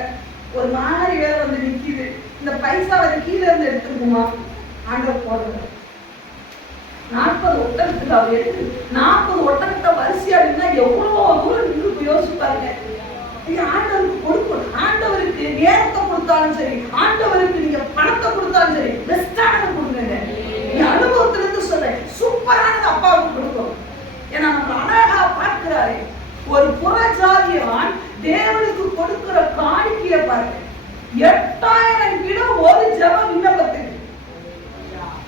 ஒரு மாதிரி வேலை வந்து நிற்கிது. இந்த பைசா வந்து கீழே இருந்து எடுத்துருக்குமா? ஆண்டவர் போடுறது 40 ஒட்டகத்துக்கு அவர் எடுத்து 40 ஒட்டகத்தை வரிசையா இருந்தா எவ்வளவு தூரம் இருக்கு யோசிப்பாருங்க. ஆண்டவருக்கு கொடுக்கணும். ஆண்டவருக்கு நேரத்தை கொடுத்தாலும் சரி, ஆண்டவருக்கு நீங்க பணத்தை கொடுத்தாலும் சரி, பெஸ்டானதை கொடுங்க. நீ அனுபவத்துல இருந்து சொல்றேன், சூப்பரானது அப்பாவுக்கு கொடுக்கும். ஏன்னா நம்ம அழகா பார்க்கிறாரு. ஒரு புறஜாதியவான் தேவனுக்கு கொடுக்கிற காணிக்கைய பாருங்க, 8000 கிலோ ஒரு ஜெப விண்ணப்பத்துக்கு.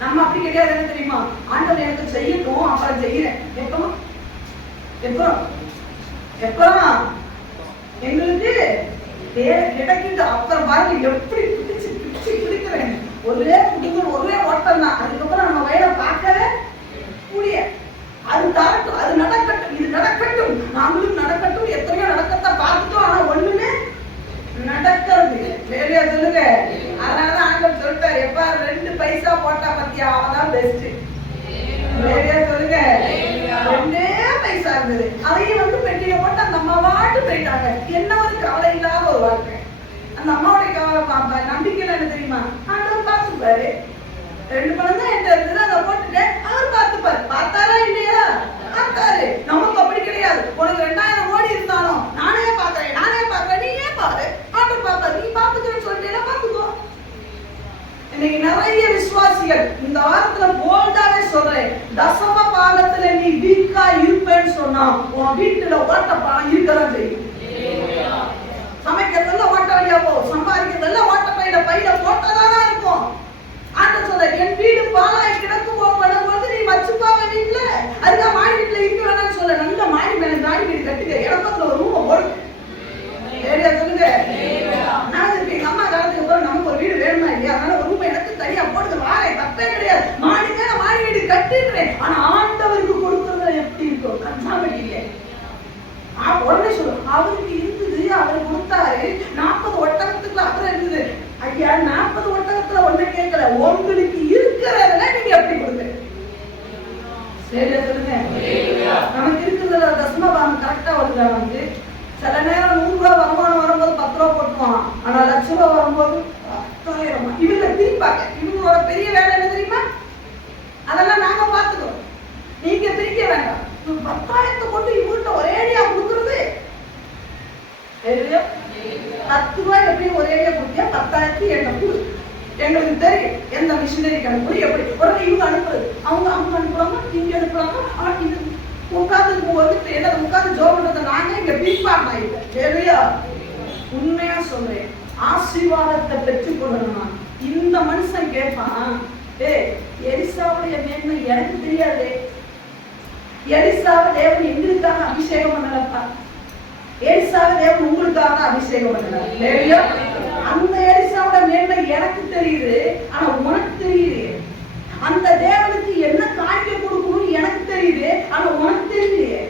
நம்ம அப்படி கிடையாது. என்ன தெரியுமா? ஆண்டவர் எனக்கு செய்யட்டும், அப்புறம் செய்யறேன். எப்ப எங்களுக்கு கிடைக்கின்ற அப்புறம் பாருங்க எப்படி பிடிச்சு பிடிச்சு பிடிக்கிறேன். ஒரே குடிகள் ஒரே ஓட்டம் தான். அதுக்கப்புறம் நம்ம வயலை பார்க்கவே கூடிய அது தரட்டும், அது நடக்கட்டும், இது நடக்கட்டும், நாங்களும் நடக்கட்டும். எத்தனையோ நடக்கத்தான் பார்த்துட்டோம், ஆனா ஒண்ணுமே நடக்கிறது வேலையா சொல்லுங்க. அதனாலதான் ஆண்டவர் சொல்லிட்டாரு, எப்ப 2 பைசா போட்டா பத்தியா அவதான் பெஸ்ட். வேலையா சொல்லுங்க. 2 பைசா இருந்தது, அதையும் வந்து பெட்டியை போட்டு அந்த அம்மா வாட்டு போயிட்டாங்க. என்ன ஒரு கவலை இல்லாத ஒரு வாழ்க்கை. அந்த அம்மாவுடைய கவலை நம்பிக்கையில என்ன தெரியுமா? ஆண்டவர் பார்த்துப்பாரு. 2 பணம் தான் என்கிட்ட இருந்தது, அதை போட்டுட்டேன், அவர் பார்த்துப்பாரு. பார்த்தாரா இல்லையா? பார்த்தாரு. நமக்கு அப்படி கிடையாது. உனக்கு 2000 கோடி இருந்தாலும் நானே பார்க்கிறேன், நீயே பாரு, ஆண்டவர் பார்ப்பாரு. நீ பார்த்துக்கிறேன்னு சொல்லிட்டேன்னா பார்த்துக்கோ. இன்னைக்கு நிறைய விசுவாசிகள் இந்த வாரத்துல போல்டாவே சொல்றேன், தசம பாகத்துல நீ வீக்கா இருப்பேன்னு சொன்னா உன் வீட்டுல ஓட்ட பணம் இருக்கதான் செய்யும். சமைக்கிறதுல ஓட்ட வழியா போ, சம்பாதிக்கிறதுல ஓட்ட பையில போட்டதானா இருக்கும். ஆண்டவர் சொல்ற, என் வீடு பாலாய் கிடக்கும் போது நீ வச்சுப்பாங்க வீட்டுல. அதுதான் மாடி வீட்டுல இருக்க வேணாம்னு சொல்ல. நல்ல மாடி மேல மாடி வீடு கட்டுங்க, இடத்துல ஒரு ரூம் போடு. சரியா சொல்லுங்க. நான் எங்க அம்மா காலத்துக்கு அப்புறம் நமக்கு ஒரு வீடு வேணுமா இல்லையா? அதனால ஒரு ரூம் எடுத்து தனியா போடுது. வாரேன், தப்பே கிடையாது. மாடி மேல மாடி வீடு கட்டிடுறேன். ஆனா ஆண்டவருக்கு கொடுக்கறதுல எப்படி இருக்கும்? கஞ்சாமட்டி இல்லை. உடனே சொல்லுவோம், அவருக்கு இருந்தது, அவர் கொடுத்தாரு. 40 ஒட்டகத்துக்குள்ள அப்புறம் இருந்தது. ஐயா, 40 ஒட்டகத்துல ஒண்ணு கேட்கல, உங்களுக்கு இருக்கிறதுல நீங்க எப்படி கொடுங்க? சரியா சொல்லுங்க. நமக்கு இருக்கிறதுல தசமபாகம் கரெக்டா வருதா? வந்து சில நேரம் 100 ரூபாய் வருமானம் வரும்போது 10 ரூபாய் போட்டுவான். ஆனா லட்சம் ரூபாய் வரும்போது 10,000. இவங்க பிரிப்பாங்க. இவங்களோட பெரிய வேலை என்ன தெரியுமா? அதெல்லாம் நாங்க பாத்துக்கிறோம், நீங்க பிரிக்க வேண்டாம். 10,000 கொண்டு இவங்கள்ட்ட ஒரேடியா கொடுக்கறது 10 ரூபாய் எப்படி ஒரேடியா கொடுத்தியா? 10,000 என்ன கொடு. எங்களுக்கு தெரியும் எந்த மிஷினரிக்கு அனுப்புறது, எப்படி உடனே இவங்க அனுப்புறது. அவங்க அனுப்புறாங்க, இங்க அனுப்புறாங்க. இது உட்கார்ந்து உட்கார்ந்து ஜோபன்றதை நாங்க இங்க பிரிப்பாங்க. இல்லையா? உண்மையா சொல்றேன், ஆசீர்வாதத்தை பெற்றுக் கொள்ளணும்னா இந்த மனுஷன் கேட்பான், எலிசாவுடைய மேன்மை எனக்கு தெரியாது. எலிசாவை தேவன் எங்களுக்காக அபிஷேகம் பண்ணலப்பா. எலிசாவை தேவன் உங்களுக்காக அபிஷேகம் பண்ணல. அந்த எலிசாவோட மேன்மை எனக்கு தெரியுது, ஆனா உனக்கு தெரியுது. அந்த தேவனுக்கு என்ன காய்க்க கொடுக்கணும்னு எனக்கு தெரியுது, ஆனா உனக்கு தெரியலையே.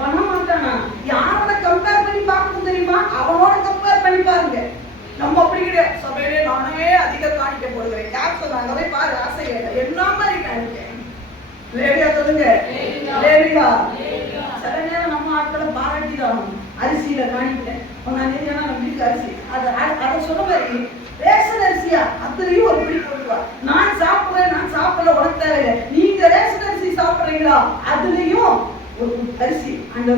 பண்ண மாட்டானா? யாரோட கம்பேர் பண்ணி பார்க்கணும் தெரியுமா? அவனோட கம்பேர் பண்ணி பாருங்க. நம்ம அப்படி கிடையாது. சபையிலே நானே அதிக காணிக்க போடுகிறேன். யார் சொன்னாங்க? போய் பாரு, ஆசை என்ன மாதிரி காணிக்க. லேடியா சொல்லுங்க, லேடியா. சில நேரம் நம்ம ஆட்களை பாராட்டி தான் அரிசியில காணிக்க வீட்டு அரிசி அதை சொல்ல மாதிரி ரேஷன் அரிசியா அதுலயும் ஒரு பிடி போட்டுவா. நான் சாப்பிடல உனக்கு தேவையில்லை. நீங்க ரேஷன் அரிசி சாப்பிடுறீங்களா? அதுலயும் ஒரு அரிசி அந்த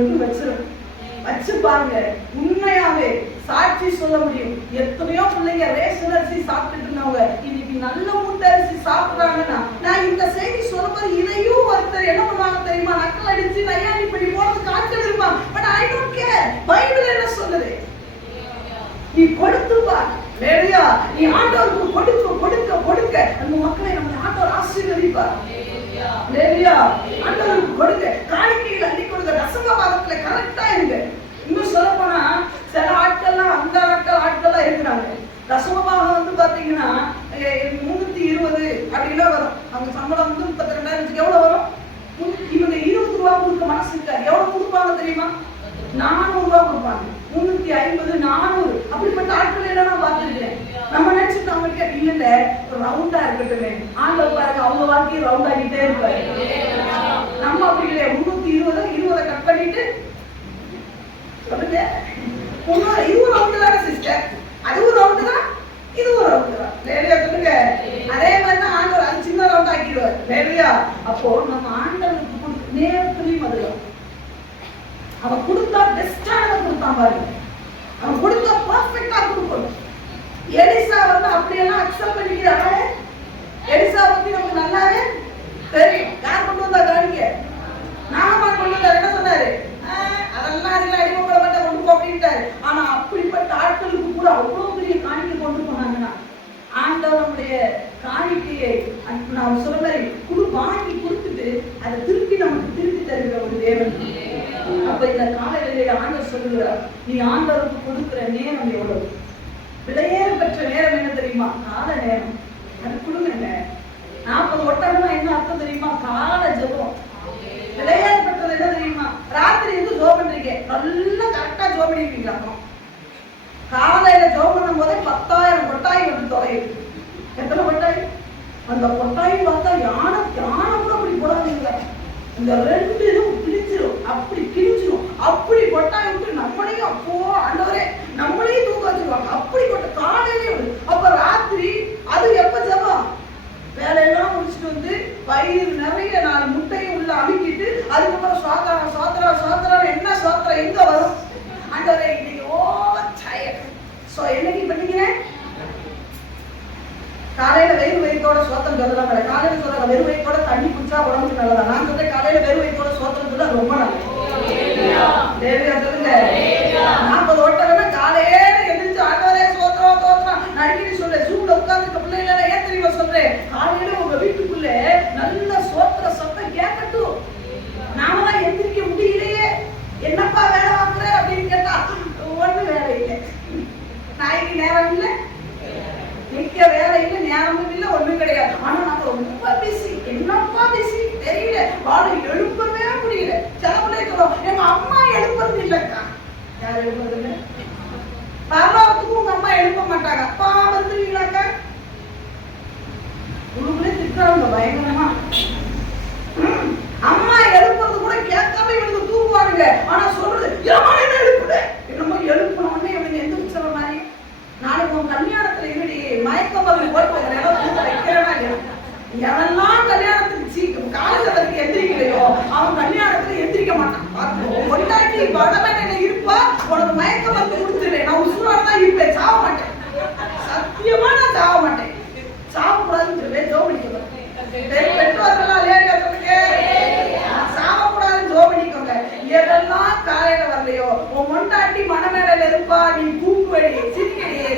வச்சு பாருங்க. உண்மையாவே சாட்சி சொல்ல முடியும். எத்தனையோ பிள்ளைங்க ரேஷன் அரிசி சாப்பிட்டுட்டு இருந்தவங்க இன்னைக்கு நல்ல முட்டை அரிசி சாப்பிடுறாங்கன்னா, நான் இந்த செய்தி சொல்லும்போது இதையும் ஒருத்தர் என்ன பண்ணுவாங்க தெரியுமா? நக்கல் அடிச்சு நையாண்டி பண்ணி போறது காட்கள் இருப்பாங்க. But I don't care. Bible என்ன சொல்லுது? நீ கொடுத்து பார். லேடியா, நீ ஆண்டவருக்கு கொடுக்க கொடுக்க கொடுக்க அந்த மக்களை நம்ம ஆண்டவர் ஆசீர்வதிப்பார். லேடியா, ஆண்டவருக்கு கொடுக்க, காணிக்கையில் அள்ளி கொடுக்க, தசம பாகத்துல கரெக்டா இருக்கு. இன்னும் சொல்ல போனா சில ஆட்கள்லாம் அந்த ஆட்கள்லாம் இருக்கிறாங்க. தசம பாகம் பாத்தீங்கன்னா 320 அப்படின்னா வரும். அவங்க சம்பளம் 32,000 எவ்வளவு வரும்? இவங்க 20 ரூபா கொடுக்க மனசு இருக்காரு. எவ்வளவு கொடுப்பாங்க தெரியுமா? 400 ரூபா கொடுப்பாங்க. 350, 400 அப்படிப்பட்ட ஆட்கள் எல்லாம் நான் பார்த்துருக்கேன். நம்ம நினைச்சுட்டு அவங்களுக்கு இல்ல ரவுண்டா இருக்கட்டுமே. ஆண்டவர் பாருங்க, அவங்க வாழ்க்கையை ரவுண்ட் ஆகிட்டே இருப்பாரு. நம்ம அப்படி இல்லையா? 320 கட் பண்ணிட்டு சொல்லுங்க, இதுவும் ரவுண்டு தானே சிஸ்டர், அதுவும் ரவுண்டு தான், இதுவும் ரவுண்டு தான். லேடியா சொல்லுங்க. அதே மாதிரிதான் ஆண்டவர் அது சின்ன ரவுண்ட் ஆக்கிடுவார். லேடியா, அப்போ நம்ம ஆண்டவருக்கு கொடுக்க நேரத்துலயும் அதுல அவன் கொடுத்தா பெஸ்டானதை கொடுத்தான் பாருங்க. அவன் கொடுத்தா பர்ஃபெக்டா கொடுக்கணும். எலிசா அப்படியெல்லாம் அக்செப்ட் பண்ணிக்கிறாங்க. எலிசா பத்தி நமக்கு நல்லாவே தெரியும். யார் கொண்டு வந்தா காணிக்க? நாகமான் கொண்டு வந்தார். என்ன சொன்னாரு? அதெல்லாம் அதுல அடிமைப்பட மாட்டேன் கொண்டு போ அப்படின்ட்டாரு. ஆனா அப்படிப்பட்ட ஆட்களுக்கு கூட அவ்வளவு பெரிய காணிக்கை கொண்டு போனாங்கன்னா, ஆண்டவர் நம்முடைய காணிக்கையை நான் சொல்ற மாதிரி வாங்கி கொடுத்துட்டு அதை திருப்பி தருகிற ஒரு தேவன். அப்ப இந்த காலையில ஆண்டவர் சொல்லுகிறார், நீ ஆண்டவருக்கு கொடுக்கிற நேரம் எவ்வளவு? விலையேற பெற்ற நேரம் என்ன தெரியுமா? கால நேரம். அது கொடுங்க. 40 ஒட்டகம்னா என்ன அர்த்தம் தெரியுமா? கால ஜெபம். விலையேற பெற்றது என்ன தெரியுமா? ராத்திரி இருந்து ஜோம் பண்றீங்க, நல்லா கரெக்டா ஜோம் பண்ணிருக்கீங்களா? காலையில ஜோம் பண்ணும் போதே 10,000 கொட்டாய் வந்து தொலையுது. எத்தனை கொட்டாய்? அந்த கொட்டாய் பார்த்தா யானை கூட அப்படி போடாதீங்க. இந்த 2 இதுவும் கிழிச்சிரும். அப்படி கிழிச்சிரும். அப்படி கொட்டாய் விட்டு நம்மளையும் அப்போ ஆண்டவரே நம்மளையும் தூக்க வச்சிருவாங்க. அப்படி கொட்ட காலையிலே. அப்ப ராத்திரி அது எப்ப ஜெபம்? வேலையெல்லாம் முடிச்சுட்டு வந்து வயிறு நிறைய 4 முட்டையும் உள்ள அமுக்கிட்டு அதுக்கப்புறம் சோதரம் என்ன சோதரம் எங்க வரும்? ஆண்டவரே இன்னைக்கு என்னைக்கு பண்ணிக்கிறேன்? காலையில வெறும் வயிற்றோட சோத்திரம் சொல்லலாம். காலையில சொல்றாங்க வெறும் வயிற்றோட தண்ணி குடிச்சா உடம்புக்கு நல்லதா. நான் சொல்றேன் காலையில வெறும் வயிற்றோட சோத்திரம் சொல்ல ரொம்ப நல்லது. சொல்லுங்க. 40 ஒட்டகம்னா காலையில எந்திரிச்சு ஆண்டவரே சோத்திரம் நடிக்கடி சொல்றேன். ஜூம்ல உட்கார்ந்து பிள்ளைல ஏன் தெரியுமா சொல்றேன்? காலையில உங்க வீட்டுக்குள்ள நல்ல சோத்திர சத்தம் கேட்கட்டும். நாமெல்லாம் எந்திரிக்க முடியலையே, என்னப்பா வேலை வாங்குற அப்படின்னு கேட்டா ஒண்ணு வேலை இல்லை, நாய்க்கு நேரம் இல்லை, நிக்க வேலை இல்லை, நேரமும் இல்லை, ஒண்ணும் கிடையாது. ஆனா நாங்க ரொம்ப பிஸி. என்னப்பா பிஸி தெரியல, வாழை எழுப்பவே முடியல. சிலவுலே சொல்லுவோம் எங்க அம்மா எழுப்புறது இல்லக்கா. யார் எழுப்புறது இல்லை? பரவாத்துக்கும் உங்க அம்மா எழுப்ப மாட்டாங்க. அப்பா வந்துருவீங்களாக்கா? உங்களுக்குள்ளே திட்டுறாங்க பயங்கரமா. அம்மா எழுப்புறது கூட கேட்காம இவனுக்கு தூங்குவானுங்க. ஆனா சொல்றது என்ன எழுப்புட என்னமோ எழுப்பணும்னு இவங்க எந்திரிச்ச மாதிரி. நாளைக்கு உன் கல்யாணத்துல இப்படி மயக்க மருந்து போட்டு வைக்கிறேன்னா எவெல்லாம் கல்யாணத்துக்கு காலத்துல எந்திரிக்கலையோ அவன் கல்யாணத்துல எந்திரிக்க மாட்டான். கொண்டாட்டி வடமேல இருப்பா, உனக்கு மயக்க மருந்து கொடுத்துருவேன், நான் உசுரோடதான் இருப்பேன், சாவ மாட்டேன். சத்தியமா நான் சாவ மாட்டேன். சாவக்கூடாதுன்னு சொல்லுவேன். ஜோபடிக்க பெற்றோர்கள்லாம் லேடியா சொல்லுங்க, சாவக்கூடாதுன்னு ஜோபடிக்கோங்க. எதெல்லாம் காலையில வரலையோ உன் கொண்டாட்டி மனமேல இருப்பா, நீ தூங்குவடி சிரிக்கடியே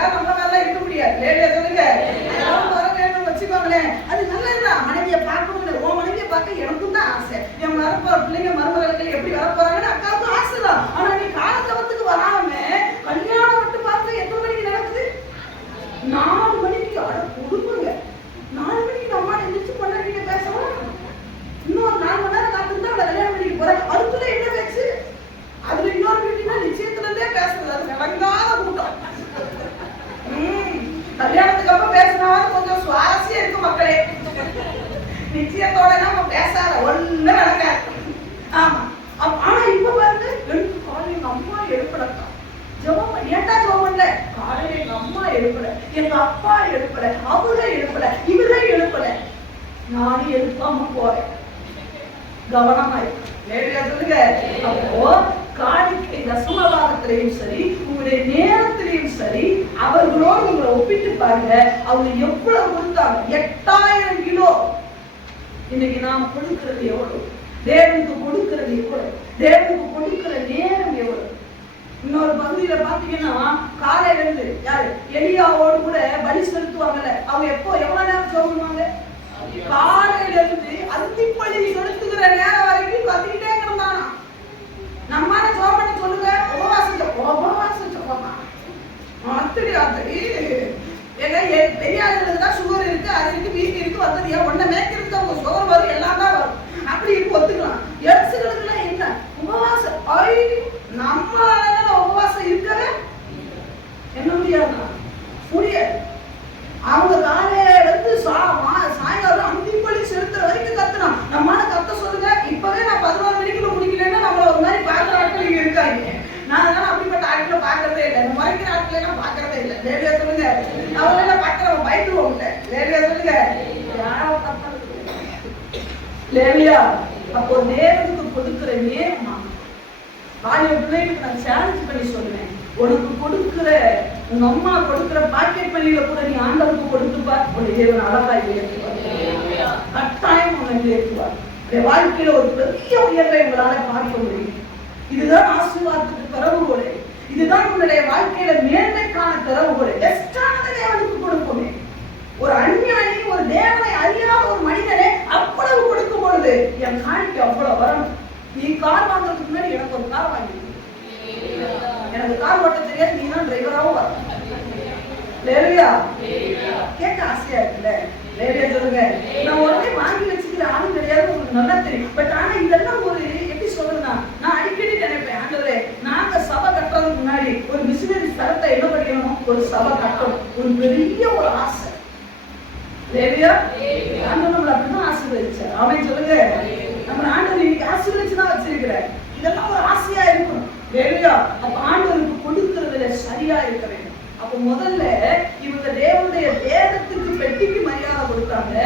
எல்லாரும் நம்ம நல்லா இருக்க முடியாது. லேடியா சொல்லுங்க, எல்லாரும் வர வேண்டும் வச்சுக்கோங்களேன். அது நல்லதுதான். மனைவியை பார்க்கணும், உன் மனைவியை பார்க்க எனக்கும் தான் ஆசை. என் வரப்போற பிள்ளைங்க மருமகளுக்கு எப்படி வரப்போறாங்கன்னு அக்காவுக்கும் ஆசைதான். ஆனா நீ காலத்தவத்துக்கு வராம கல்யாணம் மட்டும் பார்த்து எத்தனை மணிக்கு நடக்குது? 4 மணிக்கு. அட கொடுங்க, 4 மணிக்கு அம்மா எந்திரிச்சு பண்ண பேசலாம். இன்னொரு 4 மணி நேரம் காத்திருந்தா அவளை கல்யாணம் பண்ணிட்டு போறேன். அதுக்குள்ள என்ன பேச்சு? அதுல இன்னொரு வீட்டுனா நிச்சயத்துல இருந்தே பேசுறது. அது விளங்காத கூட்டம். கல்யாணத்துக்கு அப்புறம் பேசினாலும் கொஞ்சம் சுவாரஸ்யம் இருக்கு மக்களே. நிச்சயத்தோட நம்ம பேசாத ஒண்ணு நடக்காது. ஆமா. ஆனா இப்ப பாருங்க, ரெண்டு காலையில எங்க அம்மா எழுப்பலக்கா ஜெபம். ஏன்டா ஜெபம் பண்ணல? காலையில எங்க அம்மா எழுப்பல, எங்க அப்பா எழுப்பல, அவங்கள எழுப்பல, இவரே எழுப்பல, நானும் எழுப்பாம போறேன். கவனமா இருக்கு. சொல்லுங்க. அப்போ காணிக்கை தசமபாகத்திலையும் சரி, உங்களுடைய நேரத்திலையும் சரி, அவர்களோடு உங்களை ஒப்பிட்டு பாருங்க. அவங்க எவ்வளவு கொடுத்தாங்க? 8000 கிலோ. இன்னைக்கு நாம் கொடுக்கிறது எவ்வளவு? தேவனுக்கு கொடுக்கிறது எவ்வளவு? தேவனுக்கு கொடுக்கிற நேரம் எவ்வளவு? இன்னொரு பகுதியில பாத்தீங்கன்னா, காலையில இருந்து யாரு எலியாவோடு கூட பலி செலுத்துவாங்கல்ல, அவங்க எப்போ எவ்வளவு நேரம் சொல்லுவாங்க? காலையில இருந்து அந்திப்பள்ளி செலுத்துகிற நேரம் வரைக்கும் கத்திக்கிட்டே இருந்தானா. நம்மால ஜோம் பண்ணி சொல்லுங்க, உபவாசம் சொல்லலாம். அத்தடி அத்தடி பெரியாளுக்கு தான் சுகர் இருக்கு, அது இருக்கு, பிபி இருக்கு, வந்தது ஏன் ஒன்ன மேய்க்கிறதுக்கு அவங்க சுகர் வரும், எல்லாம் தான் வரும். அப்படி இருக்கு, ஒத்துக்கலாம். எரிசுகளுக்கு எல்லாம் என்ன உபவாசம்? நம்மளால உபவாசம் இருக்கவே என்ன முடியாது, முடியாது. அவங்க காலையில இருந்து சாயங்காலம் அந்திப்பள்ளி செலுத்துற வரைக்கும் கத்தணும். நம்மளால கத்த சொல்லுங்க. இப்பவே நான் 11 மணிக்குள்ள முடிக்கலன்னா நம்மள ஒரு மாதிரி பாக்குற ஆட்கள் இங்க இருக்காங்க. நான் அதனால அப்படிப்பட்ட ஆட்களை பாக்குறதே இல்லை. இந்த மறைக்கிற ஆட்களை நான் பாக்குறதே இல்லை. லேடியா சொல்லுங்க. அவங்க எல்லாம் பாக்குறவங்க பயந்துருவோம். லேடியா சொல்லுங்க. லேடியா அப்போ தேவனுக்கு கொடுக்கிற நேரமா வாலிய பிள்ளைகளுக்கு நான் சேலஞ்ச் பண்ணி சொல்லுவேன். உனக்கு கொடுக்கிற உங்க அம்மா கொடுக்கிற பாக்கெட் மணியில கூட நீ ஆண்டவருக்கு கொடுத்துப்பார். உடைய தேவன் அழகாய் உயர்த்துவார். கட்டாயம் உன்னை உயர்த்துவார். வாழ்க்கையில ஒரு பெரிய உயர்வை உங்களால பார்க்க முடியும். இதுதான் ஆசீர்வாதத்துக்கு திறவுகோல். இதுதான் உன்னுடைய வாழ்க்கையில மேன்மைக்கான திறவுகோல். பெஸ்டானதை தேவனுக்கு கொடுக்குமே. ஒரு அஞ்ஞானி, ஒரு தேவனை அறியாத ஒரு மனிதனை அவ்வளவு கொடுக்கும் பொழுது என் காணிக்கு அவ்வளவு வரணும். நீ கார் வாங்குறதுக்கு முன்னாடி எனக்கு ஒரு கார் வாங்கி, எனக்கு கார் ஓட்ட தெரியாது, நீ தான் டிரைவராகவும் வர. கேட்க ஆசையா இருக்குல்ல? சொல்லுங்க. நான் உடனே வாங்கி வச்சுக்கிற ஆளும் கிடையாது, உங்களுக்கு நல்லா தெரியும். பட் ஆனா இதெல்லாம் ஒரு எப்படி சொல்றதுன்னா, நான் அடிக்கடி நினைப்பேன், ஆண்டவரே நாங்க சபை கட்டுறதுக்கு முன்னாடி ஒரு மிஷினரி ஸ்தலத்தை என்ன படிக்கணும், ஒரு சபை கட்டணும். ஒரு பெரிய ஒரு ஆசை. ஆண்டவர் நம்மள அப்படிதான் ஆசீர்வதிச்சார். அவன் சொல்லுங்க, நம்ம ஆண்டவர் இன்னைக்கு ஆசீர்வதிச்சுதான் வச்சிருக்கிறார். இதெல்லாம் ஒரு ஆசையா இருக்கணும். அப்ப ஆண்டவருக்கு கொடுக்கிறதுல சரியா இருக்க வேண்டும். அப்ப முதல்ல இவங்க தேவனுடைய வேதத்துக்கு பெட்டிக்கு மரியாதை கொடுத்தாங்க.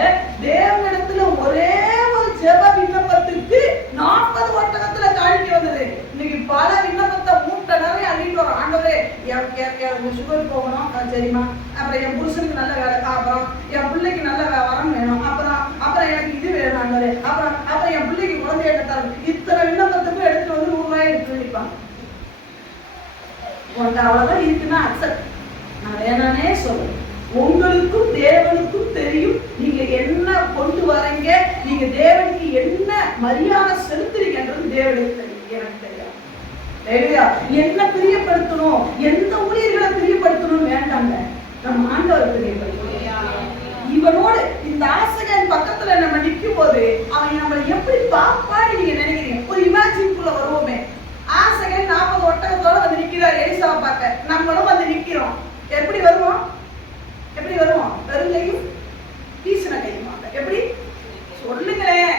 தேவனிடத்துல ஒரே ஒரு ஜெப விண்ணப்பத்துக்கு 40 ஒட்டகத்துல காணிக்க வந்தது. இன்னைக்கு பல விண்ணப்பத்தை மூட்டை நிறைய அள்ளிட்டு வரும். ஆண்டவரே என் சுகர் போகணும், சரிம்மா. அப்புறம் என் புருஷனுக்கு நல்ல வேலை, அப்புறம் என் பிள்ளைக்கு நல்ல வரம் வேணும், அப்புறம் எனக்கு இது வேணும் ஆண்டவரே, அப்புறம் என் பிள்ளைக்கு குழந்தை எடுத்தாலும் இத்தனை விண்ணப்பத்துக்கும் எடுத்துட்டு வந்து 100 ரூபாய் எடுத்து நிற்பாங்க. அவ்வளவுதான் இருக்குன்னா அக்செப்ட். நான் வேணானே சொல்றேன். உங்களுக்கும் தேவனுக்கும் தெரியும் நீங்க என்ன கொண்டு வரீங்க, நீங்க தேவனுக்கு என்ன மரியாதை செலுத்துறீங்கன்றது தேவனுக்கு தெரியும், எனக்கு தெரியாது. என்ன பிரியப்படுத்தணும், எந்த ஊழியர்களை பிரியப்படுத்தணும் வேண்டாங்க, நம்ம ஆண்டவர் பிரியப்படுத்தணும். இவனோடு இந்த ஆசையின் பக்கத்துல நம்ம நிற்கும் போது அவன் நம்மளை எப்படி பார்ப்பான்னு நீங்க நினைக்கிறீங்க? ஒரு இமேஜின்குள்ள வருவோமே. ஆசைகள் 40 ஒட்டகத்தோட வந்து நிக்கிறார் எலிசாவை பார்க்க. நம்மளும் வந்து நிக்கிறோம். எப்படி வருவோம்? எப்படி வருவோம்? வெறுங்கையும் வீசின கையும். எப்படி சொல்லுங்களேன்?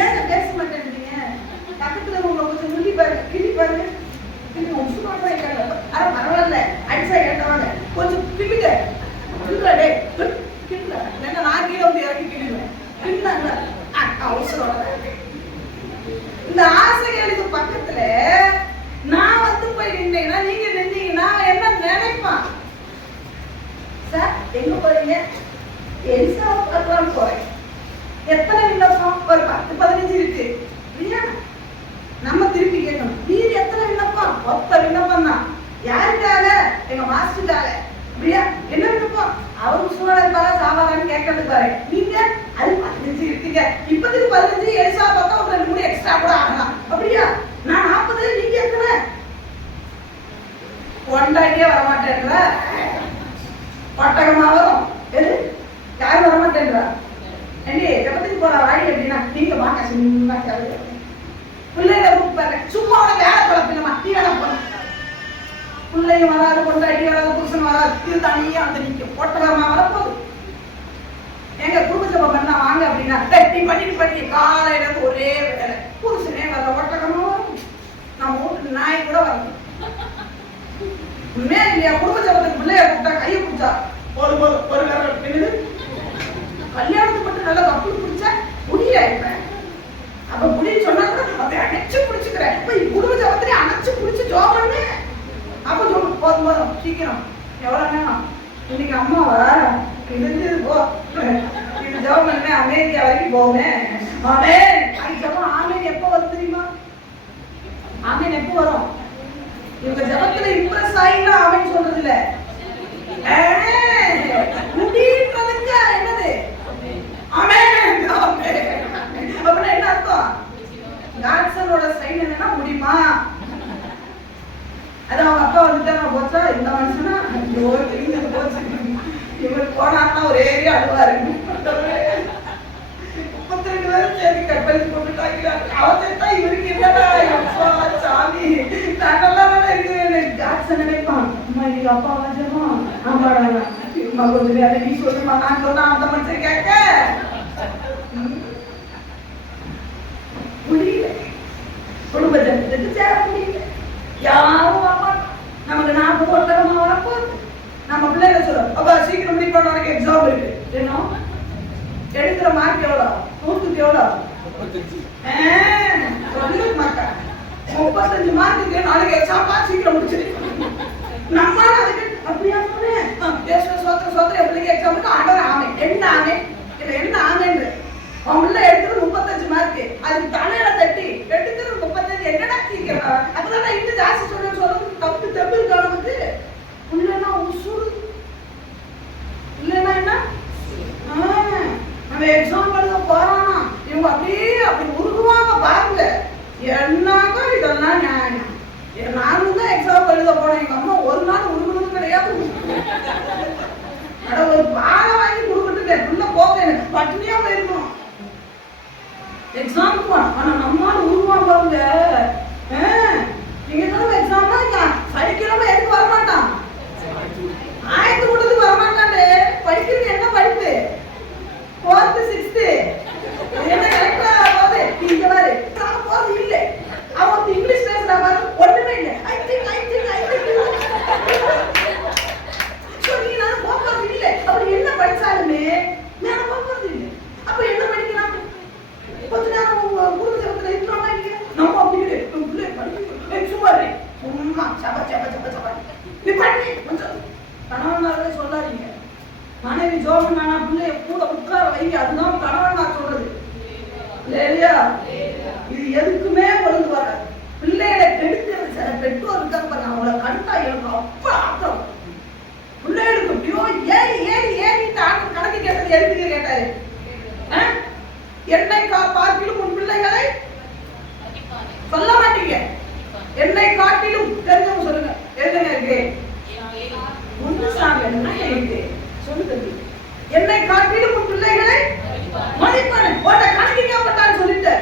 ஏன் பேச மாட்டேன்றீங்க? பக்கத்துல உங்களை கொஞ்சம் சொல்லி பாருங்க, கிளி பாருங்க. பரவாயில்ல, அடிச்சா கேட்டவாங்க, கொஞ்சம் கிள்ளுங்க. நான் கீழே வந்து இறக்கி கிள்ளுவேன். அவசரம். இந்த ஆசைகளுக்கு பக்கத்துல நான் வந்து போய் நின்றீங்கன்னா, நீங்க நின்றீங்கன்னா என்ன நினைப்பான்? சார் எங்க போறீங்க? எலிசாவை பார்க்கலாம் போறேன். எத்தனை விண்ணப்பம்? ஒரு 10-15 இருக்கு இல்லையா? நம்ம திருப்பி கேட்கணும், நீர் எத்தனை விண்ணப்பம்? 10 விண்ணப்பம் தான். யாருக்காக? எங்க மாஸ்டருக்காக. இருக்கீங்க. இப்போதைக்கு 15, எலிசா பார்த்தா ஒரு 2 முறை எக்ஸ்ட்ரா கூட ஆகலாம். அப்படியா? நான் 40, நீங்க எத்தனை? கொண்டாடியே வரமாட்டேன்ற ஒட்டகமா வரும். எது யாரும் வரமாட்டேன்றா? ஏண்டி ஜபத்துக்கு போற வாடி அப்படின்னா நீங்க வாங்க சும்மா கேள்வி பிள்ளைகளை கூப்பிட்டாங்க. சும்மா உனக்கு வேலை குழப்பில்லமா, நீ வேலை போன பிள்ளைங்க வராது, கொண்டாடி வராது, புருஷன் வராது, இது தனியா வந்து நிற்கும். ஒட்டகமா வரப்போகுது. எங்க குடும்ப ஜபம் பண்ணா வாங்க அப்படின்னா நீ பண்ணிட்டு காலையில இருந்து ஒரே வேலை. புருஷனே வர ஒட்டகமா வரும். நம்ம வீட்டு நாய் கூட வரணும். உண்மையா இல்லையா? குடும்ப ஜபத்துக்கு பிள்ளைய கூப்பிட்டா கையை பிடிச்சா ஒரு விரல் பின்னுது. கல்யாணத்துக்கு மட்டும் நல்லா கப்பு பிடிச்சா முடியல. இப்ப அப்ப முடின்னு சொன்னா கூட அதை அணைச்சு பிடிச்சுக்கிறேன். இப்ப குடும்ப ஜபத்திலே அணைச்சு பிடிச்சு ஜோபன்னு அப்ப ஜோபம் போதும் சீக்கிரம் எவ்வளவு நேரம் இன்னைக்கு அம்மாவா இது போ இது ஜோபம் பண்ண அமெரிக்கா வரைக்கும் போவேன். ஆமேன். அது ஜபம் ஆமேன் எப்போ வரும் தெரியுமா? ஆமேன் எப்போ வரும்? இவங்க ஜபத்துல இம்ப்ரெஸ் ஆகினா ஆமேன் சொல்றது இல்ல. முடின்றதுக்கு என்னது? ஆமென். அப்படின்னா என்ன அர்த்தம்? காட்சனோட சைன் என்னன்னா முடியுமா? அது அவங்க அப்பா வந்துட்டாங்க போச்சா இந்த மனுஷனா ஐயோ தெரிஞ்சது போச்சு. இவர் போனான்னா ஒரு ஏரியா அழுவாரு. 32 பேரும் சரி கற்பழிச்சு போட்டுட்டாங்க. அவசரத்தா இவருக்கு என்னடா சாமி நாங்கெல்லாம் வேணா இருக்கு. காட்சன் நினைப்பான் அம்மா இன்னைக்கு அப்பா வாஜமா ஆமாடா கொஞ்சம் வேலை நீ சொல்லுமா நான் சொன்னா அந்த மனுஷன் கேட்க முடியல. குடும்ப ஜனத்துக்கு சேர முடியல. யாரும் வரமாட்டோம். நமக்கு 40 ஒட்டகமா வரப்போகுது. நம்ம பிள்ளைங்க சொல்றோம் அப்பா சீக்கிரம் முடிப்பா நாளைக்கு எக்ஸாம் இருக்கு. என்ன எடுக்கிற மார்க் எவ்வளோ? 100க்கு எவ்வளோ? 35 மார்க்கா? 35 மார்க்குக்கு நாளைக்கு எக்ஸாம் தான் சீக்கிரம் முடிச்சிருக்கு. நம்ம அதுக்கு அப்படியா சொன்னேன். சோத்திர பிள்ளைங்க எக்ஸாம் இருக்கு. ஆண்டவர் ஆமே என்ன ஆமே இல்லை என்ன ஆமேன்ற அவன் உள்ள எடுக்கிறது 35 மார்க்கு. அதுக்கு தலையில தட்டி எடுக்கிறது 35 என்னடா சீக்கிரம் அப்பதான் இன்னும் ஜாஸ்தி சொல்றது தப்பு தப்பு இருக்கு. நமக்கு இல்லைன்னா உசுறு இல்லைன்னா என்ன நம்ம எக்ஸாம் எழுத போறானா இவங்க அப்படியே அப்படி உருகுவாங்க பாருங்க. என்னங்க இதெல்லாம் நியாயம்? நானும் தான் எக்ஸாம் எழுத போனேன். எங்க அம்மா ஒரு நாள் உருகுனது கிடையாது. ஒரு பாலை வாங்கி கொடுத்துட்டு உள்ள போக எனக்கு பட்டினியா போயிருக்கணும். எக்ஸாமுக்கு ஆனா நம்மளால உருவாங்க பாருங்க. நீங்க சொல்லுங்க எக்ஸாம்னா படிக்கிறவங்க எதுக்கு வரமாட்டான்? ஆயத்து கூட்டத்துக்கு வரமாட்டாண்டே. படிக்கிறது என்ன படிப்பு? 4th 6th என்ன கரெக்டா போகுது. இங்க பாரு நான் போறது இல்லை. அவன் இங்கிலீஷ் பேசுறா பாரு ஒண்ணுமே இல்லை. ஐ திங்க் நீ நான் போறது இல்லை. அப்படி என்ன படிச்சாலுமே நான் போறது இல்லை. அப்ப என்ன படிக்கிறான்? கொஞ்ச நேரம் குடும்ப ஜபத்துல இருக்கிறோம்னா நம்ம அப்படி சும்மா சபா நீ பண்ணி கொஞ்சம் கணவனாரே சொல்லாதீங்க. மனைவி ஜோபம் நானா பிள்ளைய கூட உட்கார வைங்க. அதுதான் கணவன் நான் சொல்றது இல்லையா? இது எதுக்குமே ஒழுங்கு வராது. பிள்ளைகளை கெடுக்கிறது சில பெற்றோர் இருக்காங்க பாருங்க. அவங்கள கண்டா எனக்கு அப்ப ஆட்டம். பிள்ளைகளுக்கு எப்படியோ ஏறி கணக்கு கேட்டது எதுக்கு கேட்டாரு? என்னை பார்க்கிலும் உன் பிள்ளைகளை சொல்ல மாட்டீங்க. என்னை காட்டிலும் தெரிஞ்சவங்க சொல்லுங்க. எதுங்க இருக்கு ஒன்று சாமி என்ன இருக்கு சொல்லுங்க. என்னை காட்டிலும் உன் பிள்ளைகளை மதிப்பானு போட்ட கணக்கு கேட்பட்டான்னு சொல்லிட்டு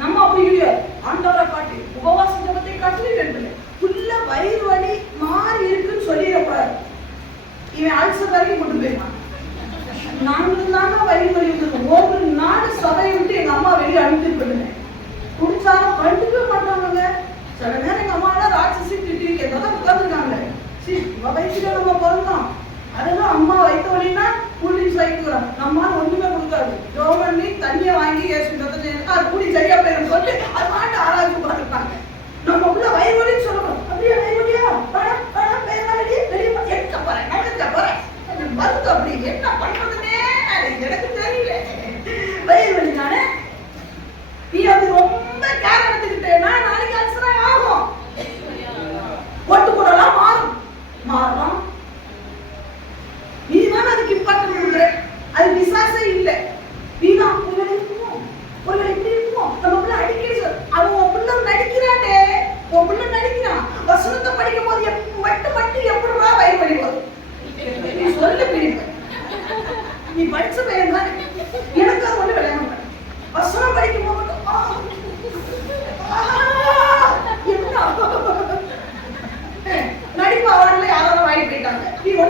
நம்ம அப்படி இல்லையோ ஆண்டவரை காட்டி உபவாச ஜபத்தை காட்டி புள்ள வயிறு வலி மாறி இருக்குன்னு சொல்லிடக்கூடாது. இவன் அல்சர் வரைக்கும் கொண்டு போயிருவான். நாங்களும் தாங்க வயிறு வலி இருந்தது. ஒவ்வொரு நாடு சபையை விட்டு எங்க அம்மா வெளியே அனுப்பிட்டு போயிருந்தேன். குடிச்சாலும் கண்டுக்கவே மாட்டாங்க. சில நேரம் எங்க அம்மாவோட ராட்சசி திட்டிருக்கே தான் உட்காந்துருக்காங்க. வயிற்றுல நம்ம பிறந்தோம். அதெல்லாம் அம்மா வயிற்று வலின்னா கூலிங் சைக்குறோம். நம்மளால ஒண்ணுமே கொடுக்காது. ஜோமண்ணி தண்ணியை வாங்கி அது கூலி சரியா போயிடும் சொல்லி அது மாட்டு ஆராய்ச்சி பார்த்துருப்பாங்க. நம்ம உள்ள வயிறு வலின்னு சொல்லணும். அப்படியே வயிறு வலியா எடுக்க போறேன் நடக்க போறேன் மருந்து அப்படி என்ன பண்றதுன்னே எனக்கு தெரியல. வயிறு வலி நானே நீ அது ரொம்ப கேர் எடுத்துக்கிட்டேன்னா நாளைக்கு அல்சரா ஆகும். ஒட்டு போடலாம் மாறலாம். நீ தான் அதுக்கு இம்பார்ட்டன்ட் கொடுக்குற. அது விசாசே இல்லை. நீ தான்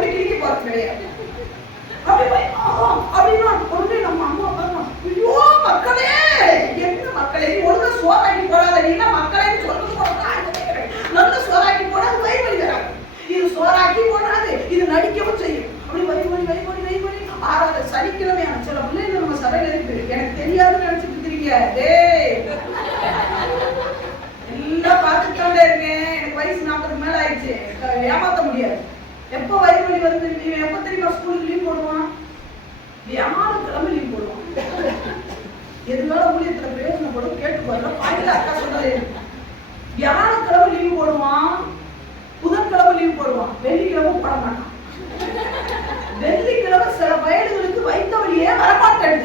வந்து கிழிக்க போறது கிடையாது. அப்படி போய் அப்படின்னா உடனே நம்ம அம்மா பாருங்க, ஐயோ மக்களே, என்ன மக்களே, ஒழுங்கா சோறாக்கி போடாத, நீங்க மக்களேன்னு சொல்றது போடாது, நல்ல சோறாக்கி போடாது, வயிறு வலி வராது. இது சோறாக்கி போடாது, இது நடிக்கவும் செய்யும். அப்படி வயிறு ஆறாத சனிக்கிழமையான சில பிள்ளைங்க நம்ம சபையில இருக்கு, எனக்கு தெரியாதுன்னு நினைச்சிட்டு இருக்கிறீங்க. எல்லாம் பார்த்துட்டே இருக்கேன், எனக்கு வயசு 40 மேல ஆயிடுச்சு, ஏமாத்த முடியாது. எப்ப வயிறு வலி வருது, எப்ப தெரியுமா ஸ்கூலுக்கு லீவ் போடுவான்? வியாழக்கிழமை லீவ் போடுவான். எதுனால ஊழியத்துல பிரயோஜனப்படும் கேட்டு போறோம். பாயில அக்கா சொன்னது, வியாழக்கிழமை லீவ் போடுவான், புதன்கிழமை லீவ் போடுவான், வெள்ளிக்கிழமை போட மாட்டான். வெள்ளிக்கிழமை சில வயலுகளுக்கு வைத்த வழியே வரமாட்டேன்.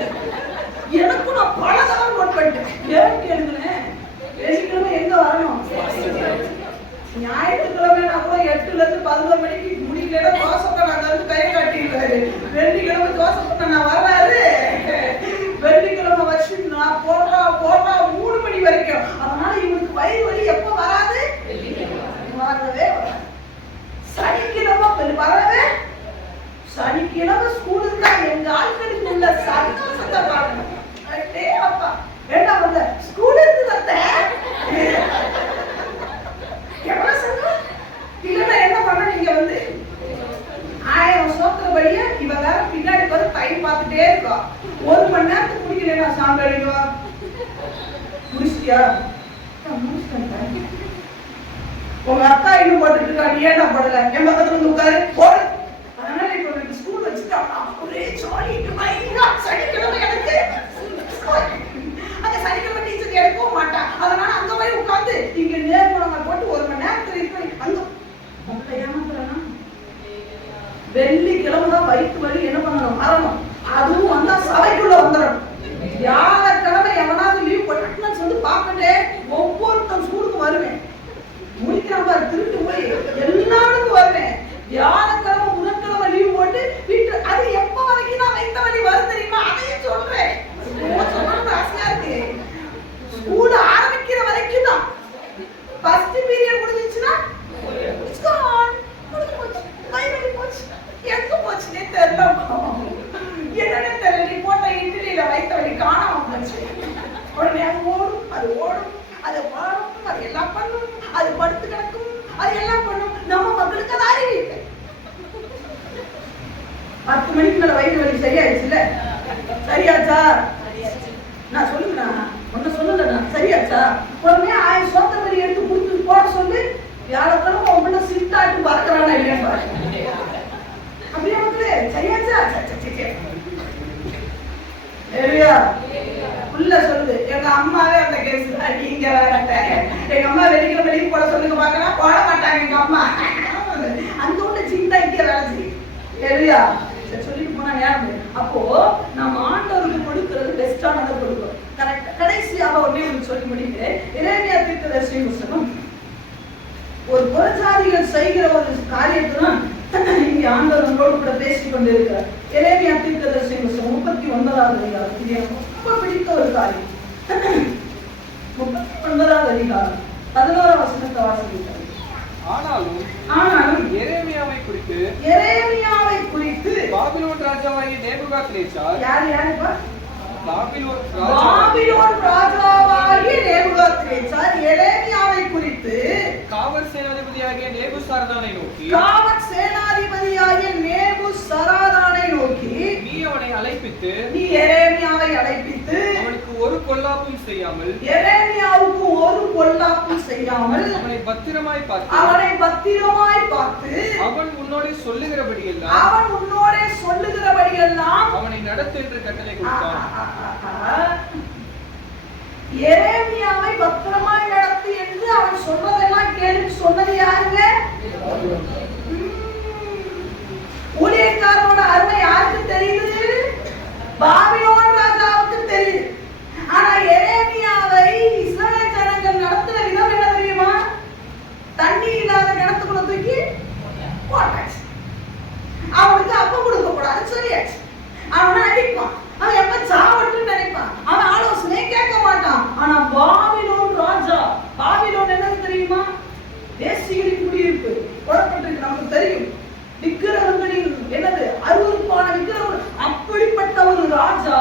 எனக்கும் நான் பல தடவை நோட் பண்ணிட்டேன். ஏன் கேளுங்களேன், வெள்ளிக்கிழமை எங்க வரணும்? ஞாயிற்றுக்கிழமை நான் கூட 8 to 11 மணிக்கு முடிக்கல, தோசை நாங்க வந்து கை காட்டிடுவாரு. வெள்ளிக்கிழமை தோசை நான் வர்றாரு, வெள்ளிக்கிழமை வச்சு நான் போடுறா 3 மணி வரைக்கும். அதனால இவனுக்கு வயிறு வலி எப்ப வராது? வரவே வராது. சனிக்கிழமை வரவே, சனிக்கிழமை ஸ்கூல் இருக்கா, எங்க ஆட்களுக்கு உள்ள சந்தோஷத்தை பாருங்க. அப்பா என்ன பண்ண ஸ்கூல் இருக்கு இல்லைன்னா என்ன பண்ண, நீங்க வந்து 1000 சோத்திரபடிய இவ வேற பின்னாடி வந்து டைம் பார்த்துட்டே இருக்கா. 1 மணி நேரத்துக்கு முடிக்கலையா சாம்பிடுவா, முடிச்சியா? முடிச்சிட்டேன். உங்க அக்கா இன்னும் போட்டுட்டு இருக்கா, நீ ஏன் போடல? என் பக்கத்துல வந்து உட்காரு, போடு. அதனால இப்ப எனக்கு ஸ்கூல் வச்சுட்டா ஒரே ஜாலி. சனிக்கிழமை எனக்கு அங்க சனிக்கிழமை டீச்சர் எடுக்கவும் மாட்டான். அதனால அங்க போய் உட்காந்து இங்க நேர்முகங்கள் போட்டு 1 மணி நேரத்துல இருக்க அங்க ஏமாத்துறேன்னா, வெள்ளிக்கிழமை தான் வயிற்று வலி என்ன பண்ணணும், வரணும். அதுவும் வந்தா சபைக்குள்ள வந்துடணும். வியாழக்கிழமை எவனாவது லீவ் போட்டு அட்டெண்டன்ஸ் வந்து பார்க்கட்டே, ஒவ்வொருத்தரும் ஸ்கூலுக்கு வருவேன். முடிக்கிறான் பாரு, திருட்டு போய் எல்லாருக்கும் வருவேன். வியாழக்கிழமை புதன்கிழமை லீவ் போட்டு வீட்டு, அது எப்ப வரைக்கும் தான் வைத்த வலி வரும் தெரியுமா? அதையும் சொல்றேன், சொல்லணும்னு ஆசையா இருக்கு. ஸ்கூல் ஆரம்பிக்கிற வரைக்கும் தான். ஃபர்ஸ்ட் பீரியட் முடிஞ்சிச்சுன்னா எங்க போச்சுன்னே தெரியல, என்னன்னே தெரியல. நீ போட்ட இட்லியில வைத்த வலி காணாம போச்சு. உடனே அது ஓடும், அது வாடும், அது எல்லாம் பண்ணும், அது படுத்து கிடக்கும், அது எல்லாம் பண்ணும். நம்ம மக்களுக்கு அது அறிவு. 10 மணிக்கு மேல வயிறு வலி சரியாயிடுச்சுல்ல? சரியாச்சா? நான் சொல்லுங்கண்ணா, ஒன்ன சொல்லுங்கண்ணா, சரியாச்சா? உடனே 1000 சோத்திரபடி எடுத்து கொடுத்து போட சொல்லி, வியாழக்கிழமை உங்கள சிட்டாட்டு பறக்கிறானா இல்லையா பாரு. அப்படியே மக்களே, சரியாச்சா? உள்ள சொல்லுது, எங்க அம்மாவே அந்த கேஸ் தான், நீங்க வேற. எங்க அம்மா வெள்ளிக்கிழமை லீவ் போட சொல்லுங்க பாக்கலாம், போட மாட்டாங்க எங்க அம்மா. அந்த உள்ள சின்ன இங்கே வேலை செய்யும். சரியா? சொல்லிட்டு போனா யாரு? அப்போ நம்ம ஆண்டவருக்கு கொடுக்கிறது பெஸ்டானதை கொடுக்கும். கரெக்ட். கடைசியாக ஒண்ணே உங்களுக்கு சொல்லி முடிக்கிறேன். எரேமியா தீர்க்கதரிசி புத்தகம், ஒரு புறஜாதிகள் செய்கிற ஒரு காரியத்தை தான் இங்க ஆண்டவர் உங்களோடு கூட பேசிக் கொண்டிருக்கிறார். எரேமியா தீர்க்கதரிசி புத்தகம் 39வது அதிகாரம். இது எனக்கு ரொம்ப பிடித்த ஒரு காரியம். 39வது அதிகாரம் 11வது வசனத்தை வாசிக்கிறார். ஆனாலும் எரேமியாவை குறித்து பாபிலோன் ராஜாவாகிய நேபுகாத்நேச்சார், யாருப்பா? பாபிலோன் ராஜாவாகிய நேபுகாத்நேச்சார் எரேமியாவை குறித்து காவற் சேனாதிபதியாகிய நேபுசரதானை நோக்கி, நீ அவனை அழைப்பித்து, நீ எரேமியாவை அழைப்பித்து, அவனுக்கு ஒரு பொல்லாப்பும் செய்யாமல், எரேமியாவுக்கு ஒரு பொல்லாப்பும் செய்யாமல், அவனை பத்திரமாய் பார்த்து, அவன் உன்னோடே சொல்லுகிறபடியெல்லாம் அவனை நடத்து என்று கட்டளை கொடுத்தான். எரேமியாவை பத்திரமாய் நடத்து என்று அவன் சொன்னதெல்லாம் கேள்வி சொன்னது யாருங்க? ஊழியக்காரனோட அருமை யாருக்கு தெரியுது? பாபிலோன் ராஜாவுக்கு தெரியுது. ஆனா எரேமியாவை இஸ்ரவேல் ஜனங்கள் நடத்துற விதம் என்ன தெரியுமா? தண்ணி இல்லாத கிணத்துக்குள்ள தூக்கி போட்டாச்சு. அவனுக்கு அப்ப கொடுக்க கூடாது சொல்லியாச்சு. அவனை அடிப்பான், அவன் எப்ப சாவட்டுன்னு நினைப்பான், அவன் ஆலோசனை கேட்க மாட்டான். ஆனா பாபிலோன் ராஜா, பாபிலோன் என்னது தெரியுமா? தேசிகளின் குடியிருப்பு போடப்பட்டிருக்கு, நமக்கு தெரியும். விக்கிரகங்களின் என்னது அருவருப்பான விக்கிரகம். அப்படிப்பட்ட ஒரு ராஜா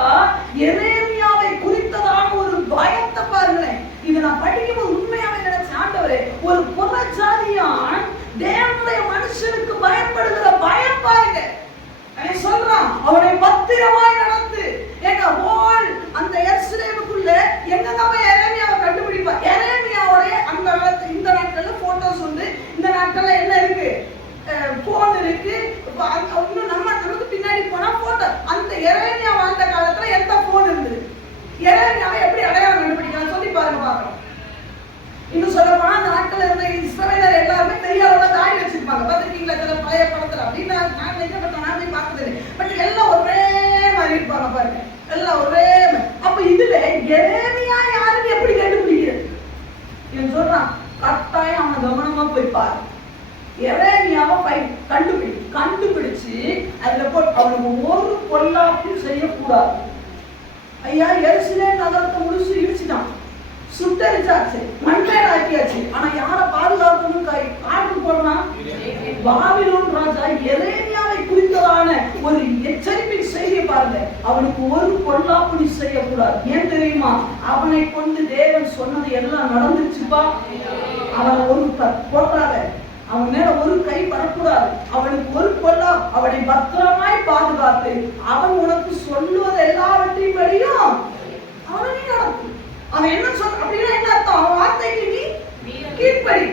எரேமியாவை குறித்ததான ஒரு பயத்தை பாருங்களேன். இதை நான் படிக்கும்போது உண்மையாவே நினைச்சேன், ஆண்டவரே, ஒரு புறஜாதியான் தேவனுடைய மனுஷனுக்கு பயப்படுகிற பயம் பாருங்க. சொல்றான், அவனை பத்திரமாய் நடத்து. எங்க ஹோல் அந்த எருசலேமுக்குள்ள எங்க போய் எரேமியாவை கண்டுபிடிப்பா. எரேமியாவுடைய அந்த இந்த நாட்கள்ல போட்டோஸ் உண்டு. இந்த நாட்கள்ல என்ன இருக்கு, போன் இருக்கு. இன்னும் நமக்கு பின்னாடி போனா போட்டோ. அந்த எரேமியா வாழ்ந்த காலத்துல எந்த போன் இருந்தது? எரேமியாவை எப்படி அடையாளம் கண்டுபிடிக்கலாம் சொல்லி பாருங்க பார்க்கலாம். இன்னும் சொல்ல போனா அந்த நாட்கள்ல இருந்த இஸ்ரவேலர் எல்லாருமே பெரிய அளவுல தாடி வச்சிருப்பாங்க. பாத்துருக்கீங்களா சில பழைய படத்துல? அப்படின்னு நான் நினைக்கப்பட்ட நான் போய் பார்த்தது. பட் எல்லாம் ஒரே மாதிரி இருப்பாங்க பாருங்க, எல்லாம் ஒரே மாதிரி. அப்ப இதுல எரேமியா யாருன்னு எப்படி கண்டுபிடிக்கிறது? இவன் சொல்றான், கட்டாயம் அவனை கவனமா போய் பாரு. எரேமியாவை கண்டுபிடிச்சு அதுல போட்டு அவனுக்கு ஒரு பொல்லாப்பையும் செய்யக்கூடாது. ஐயா, எருசலேம் நகரத்தை முழுசு இடிச்சுட்டான், சுட்டரிச்சாச்சு, மண்டையில ஆக்கியாச்சு. ஆனா யாரை பாதுகாக்கணும்? காட்டு போனா பாபிலோன் ராஜா எரேமியாவை குறித்ததான ஒரு எச்சரிப்பின் செய்தியை பாருங்க. அவனுக்கு ஒரு பொல்லாப்புடி செய்யக்கூடாது. ஏன் தெரியுமா? அவனை கொண்டு தேவன் சொன்னது எல்லாம் நடந்துச்சுப்பா. அவனை ஒரு போட்டாத, அவன் மேல ஒரு கை படக்கூடாது. அவனுக்கு ஒரு பொல்லா, அவனை பத்திரமாய் பாதுகாத்து அவன் உனக்கு சொல்லுவது எல்லாவற்றையும் படியும் அவனை நடக்கும். அவன் என்ன சொல்ற அப்படின்னா என்ன அர்த்தம்? அவன் வார்த்தைக்கு நீ கீழ்ப்படி.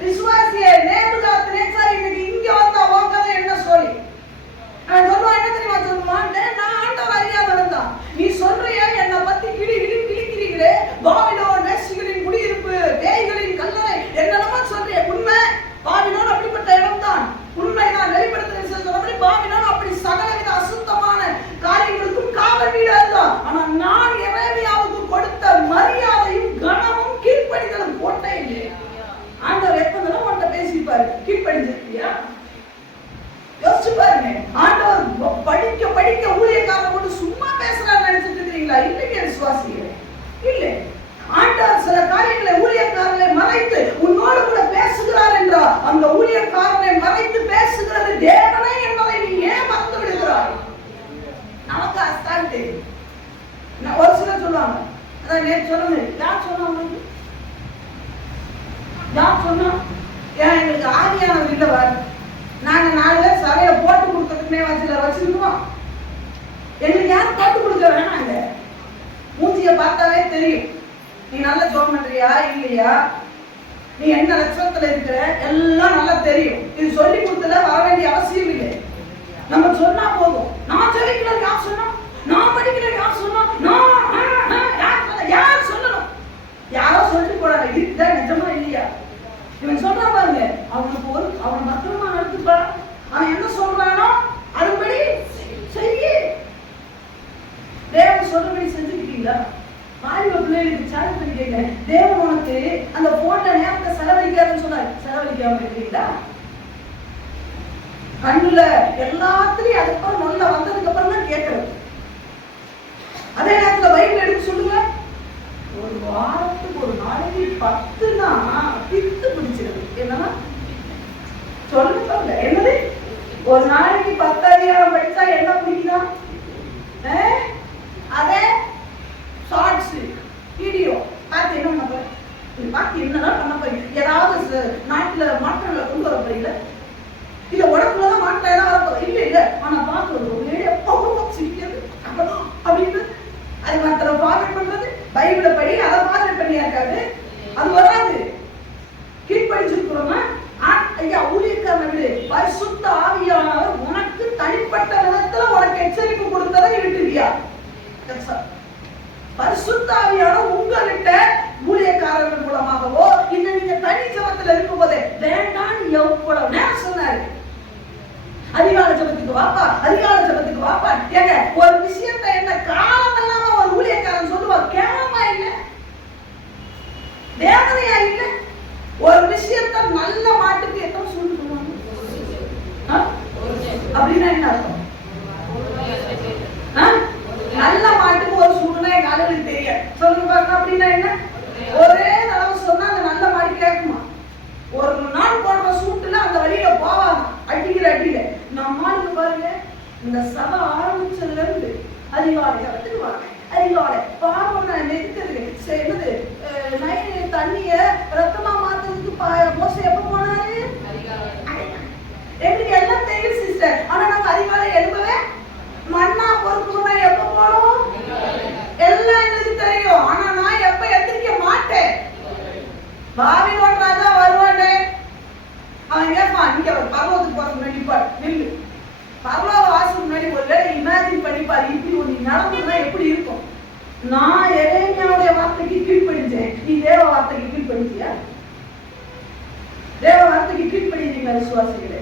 விசுவாசியே, நேபுகாத்நேச்சார் இன்னைக்கு இங்க வந்தா உங்கத என்ன சொல்லி நான் சொல்லுவான், என்ன தெரியுமா சொல்லுவான்? நான் ஆண்டவர் அறியாதவன் தான். நீ சொல்றியா என்னை பத்தி கிழிக்கிறீங்களே, பாபிலோன் வேசிகளின் குடியிருப்பு, பேய்களின் கல்லறை, என்னென்னமோ சொல்றிய. உண்மை, பாபிலோன் அப்படிப்பட்ட இடம் தான். உண்மைதான். வெளிப்படுத்துற பாபிலோன் அப்படி சகலவித அசுத்தமான காரியங்களுக்கும் காவல் வீடு அதுதான். ஆனா நான் எரேமியாவுக்கு கொடுத்த மரியாதையும் கனமும் கீழ்ப்படிதலும் போட்டே இல்லையா? ஆண்டவர் எத்தனை தடவை உன்கிட்ட பேசிப்பாரு, கீழ்ப்படிஞ்சிருக்கியா? யோசிச்சு பாருங்க. ஆண்டவர் படிக்க ஊழியக்காரரை போட்டு சும்மா பேசுறாரு நினைச்சிட்டு இருக்கீங்களா? இல்லைங்க விசுவாசிகளே, இல்லை. ஆண்டவர் சில காரியங்களை ஊழியக்காரரை மறைத்து உன்னோடு கூட பேசுகிறார் என்றால் அந்த ஊழியக்காரனை மறைத்து பேசுகிறது தேவனே என்பதை நீ ஏன் மறந்து விடுகிறாய்? நமக்கு அஸ்தாண்டு ஒரு சிலர் சொல்லுவாங்க, அதான் நேற்று சொன்னது. யார் சொன்னாங்க? யார் சொன்னா? ஏன் எங்களுக்கு ஆதியானவர் இல்லவர், நாங்க 4 பேர் சபையில போட்டு கொடுக்கறதுக்குமே வச்சிருக்கோம். எங்களுக்கு யாரும் போட்டு கொடுக்க வேணாங்க. மூஞ்சிய பார்த்தாலே தெரியும் நீ நல்லா ஜோம் பண்றியா இல்லையா, நீ என்ன லட்சணத்துல இருக்கிற, எல்லாம் நல்லா தெரியும். இது சொல்லி கொடுத்தல வர வேண்டிய அவசியம் இல்லை. நம்ம சொன்னா போதும். நான் ஜெபிக்கல யார் சொன்னா, நான் படிக்கல யார் சொன்னா, யார் சொல்லணும்? யாரோ சொல்லி போறாங்க. இதுதான் நிஜமா இல்லையா? இவன் சொல்றான் பாருங்க, அவன் பத்திரமா நடத்துப்பா. அவன் என்ன சொல்றானோ அதுபடி செய்ய. தேவன் சொல்றபடி செஞ்சுக்கிட்டீங்களா? வாலிப பிள்ளைகளுக்கு சார்ஜ் பண்ணி கேட்க, தேவன் உனக்கு அந்த போட்ட நேரத்தை செலவழிக்காதுன்னு சொன்னாரு. செலவழிக்காம இருக்கிறீங்களா? கண்ணுல எல்லாத்துலயும் அதுக்கப்புறம் நல்லா வந்ததுக்கு அப்புறம் தான் கேட்கறது. அதே நேரத்துல பைபிள் எடுத்து சொல்லுங்க, ஒரு வாரத்துக்கு ஒரு நாளைக்கு 10 பித்து பிடிச்சிருக்கு. என்னன்னா சொல்லுங்க, என்னது ஒரு நாளைக்கு 10 அதிகாரம் படிச்சா என்ன பிடிக்குதா? அதே ஷார்ட்ஸ் வீடியோ பார்த்து என்ன பண்ண போறீங்க? பார்த்து என்னதான் பண்ண போறீங்க? ஏதாவது நாட்டுல மாற்றங்களை கொண்டு வர போறீங்க? இல்ல உடம்புலதான் மாற்றம் ஏதாவது வரப்போம்? இல்ல. ஆனா பார்க்கறது அப்படின்னு அது மாத்திரம் ஃபார்வர்ட் பண்றது, பைபிளை படி அதை ஃபார்வர்ட் பண்ணியாக்காது, அது வராது. கீழ்ப்படிச்சிருக்கிறோமா? ஐயா, ஊழியக்காரனை விடு. பரிசுத்த ஆவியானவர் உனக்கு தனிப்பட்ட விதத்துல உனக்கு எச்சரிப்பு கொடுத்ததை விட்டுவியா? பரிசுத்த ஆவியானவர் உங்ககிட்ட ஊழியக்காரர்கள் மூலமாகவோ இல்ல நீங்க தனி ஜபத்துல இருக்கும் போதே வேண்டான்னு எவ்வளவு நேரம் சொன்னாரு. அதிகால ஜபத்துக்கு வாப்பா. ஏங்க, ஒரு விஷயத்தை என்ன காலம் இல்லாம ஒரு ஊழியக்காரன் சொல்லுவா, கேவலமா இல்ல, வேதனையா இல்ல? ஒரு விஷயத்த நல்ல மாட்டுக்கு எத்தனை சூடு சொல்லுவாங்க அப்படின்னா என்ன அர்த்தம்? நல்ல மாட்டுக்கு ஒரு சூடுனா எங்க ஆளுகளுக்கு தெரியாது. சொல்லுங்க பாருங்க, அப்படின்னா என்ன? ஒரே தடவை சொன்னா அந்த நல்ல மாடு கேட்குமா? ஒரு நாள் போடுற சூட்டுல அந்த வழியில போவாங்க, அடிக்கிற அடியில. நம்ம ஆளுக்கு பாருங்க, இந்த சபை ஆரம்பிச்சதுல இருந்து அதிகாலை கலந்துருவாங்க. அதிகாலை பாவம் என்னது தண்ணிய ரத்தமா மாத்துறதுக்கு மோச எப்ப போனாரு? எங்களுக்கு எல்லாம் தெரியும் சிஸ்டர். ஆனா நாங்க அதிகாலை எழுப்பவே மண்ணா பொறுப்பு எப்ப போனோம் எல்லாம் எனக்கு தெரியும். ஆனா நான் எப்ப எந்திரிக்க மாட்டேன். பாபிலோன் ராஜா வருவானே, அவன் கேட்பான், இங்க பரலோகத்துக்கு போற முன்னாடி நில்லு, பரலோக வாசல் முன்னாடி ஒரு இமேஜின் பண்ணிப்பாரு, இப்படி ஒண்ணு நடந்ததுன்னா எப்படி இருக்கும். நான் எரேமியாவுடைய வார்த்தைக்கு கீழ்ப்படிஞ்சேன், நீ தேவ வார்த்தைக்கு கீழ்ப்படிச்சியா? தேவ வார்த்தைக்கு கீழ்ப்படிந்தீங்க விசுவாசிகளே.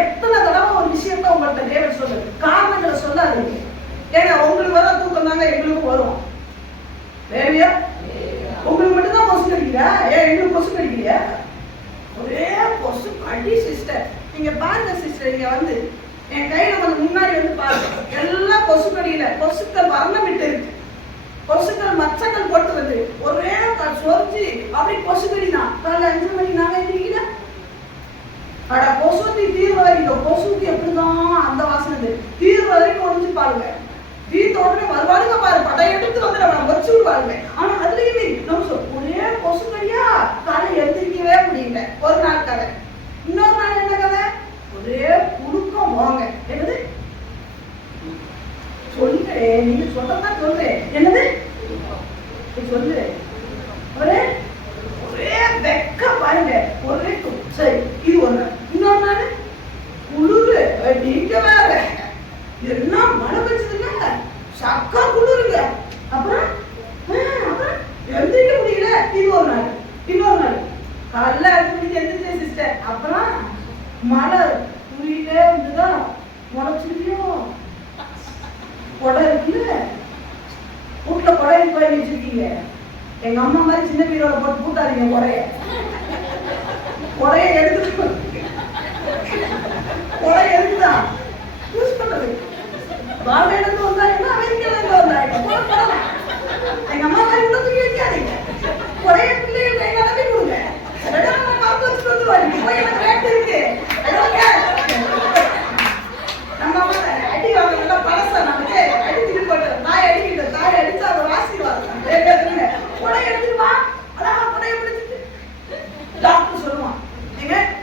எத்தனை தடவை ஒரு விஷயத்த உங்கள்கிட்ட தேவன் சொல்லுது, காரணங்களை சொல்லாதீங்க. ஏன்னா உங்களுக்கு வர தூக்கம் தாங்க எங்களுக்கும் வரும். தேவையா? உங்களுக்கு மட்டும் தான் கொசு கடிக்கிறியா? ஏன் எங்களுக்கு கொசு கடிக்கிறியா? ஒரே கொசு கடி சிஸ்டர். நீங்க பாருங்க சிஸ்டர், இங்க வந்து என் கையில கொஞ்சம் முன்னாடி வந்து பாருங்க, எல்லாம் கொசு கடியில கொசுக்கள் வர்ணம் விட்டு இருக்கு. கொசுக்கள் மச்சங்கள் போட்டு வந்து ஒரே சொரிஞ்சு அப்படி கொசு கடிதான். காலைல 5 மணிக்கு நாங்க எந்திரிக்கல. அட கொசுத்தி தீர்வு வரைக்கும் கொசுக்கு எப்படிதான் அந்த வாசனை தீர்வு வரைக்கும் ஒழிஞ்சு பாருங்க. தீர்த்த உடனே வருவாருங்க பாரு, படையெடுத்து வந்து நம்ம வச்சு விடுவாருங்க. ஆனா அதுலயுமே நம்ம ஒரே கொசு கடியா காலை எந்திரிக்கவே முடியல. ஒரு நாள் கதை. இன்னொரு நாள் என்ன கதை? ஒரே புழுக்கம் வாங்க. என்னது சொல்லுங்க, நீங்க சொல்றதான் சொல்றேன். என்னது சொல்லு. ஒரே ஒரே வெக்க பாருங்க, ஒரே சரி. இது ஒண்ணு. இன்னொரு நாள் குளிரு. நீங்க வேற என்ன மழை வச்சதுங்க, சக்கா குளிருங்க. அப்புறம் எந்திரிக்க முடியல. இது ஒரு நாள். இன்னொரு நாள் காலைல 5 மணிக்கு எந்திரிச்சேன் சிஸ்டர். அப்புறம் மழை துணியிலே இருந்துதான் முளைச்சிருக்கியும். கொடை இருக்குல்ல, வீட்டுல கொடை போய் வச்சிருக்கீங்க. எங்க அம்மா மாதிரி சின்ன பீரோட போட்டு பூட்டாதீங்க. கொடைய எடுத்து கொடை எடுத்துதான் யூஸ் பண்றது. பாம்பேல இருந்து வந்தா என்ன, அமெரிக்கால இருந்து வந்தா எங்க அம்மா மாதிரி கூட தூக்கி வைக்காதீங்க. கொடைய பிள்ளைகள் கை நம்பி கொடுங்க. காப்பு வச்சுட்டு வந்துருவாங்க. போய் எனக்கு ரேட் இருக்கு. நம்ம அம்மா அடி வாங்க பழசா நமக்கு அடிச்சுட்டு போட்டு தாய் அடிக்கிட்டு தாய் அடிச்சு அதை ஆசீர்வாதம் கொடை எடுத்துட்டு வா. அழகா கொடைய பிடிச்சிட்டு டாக்டர் சொல்லுவான்,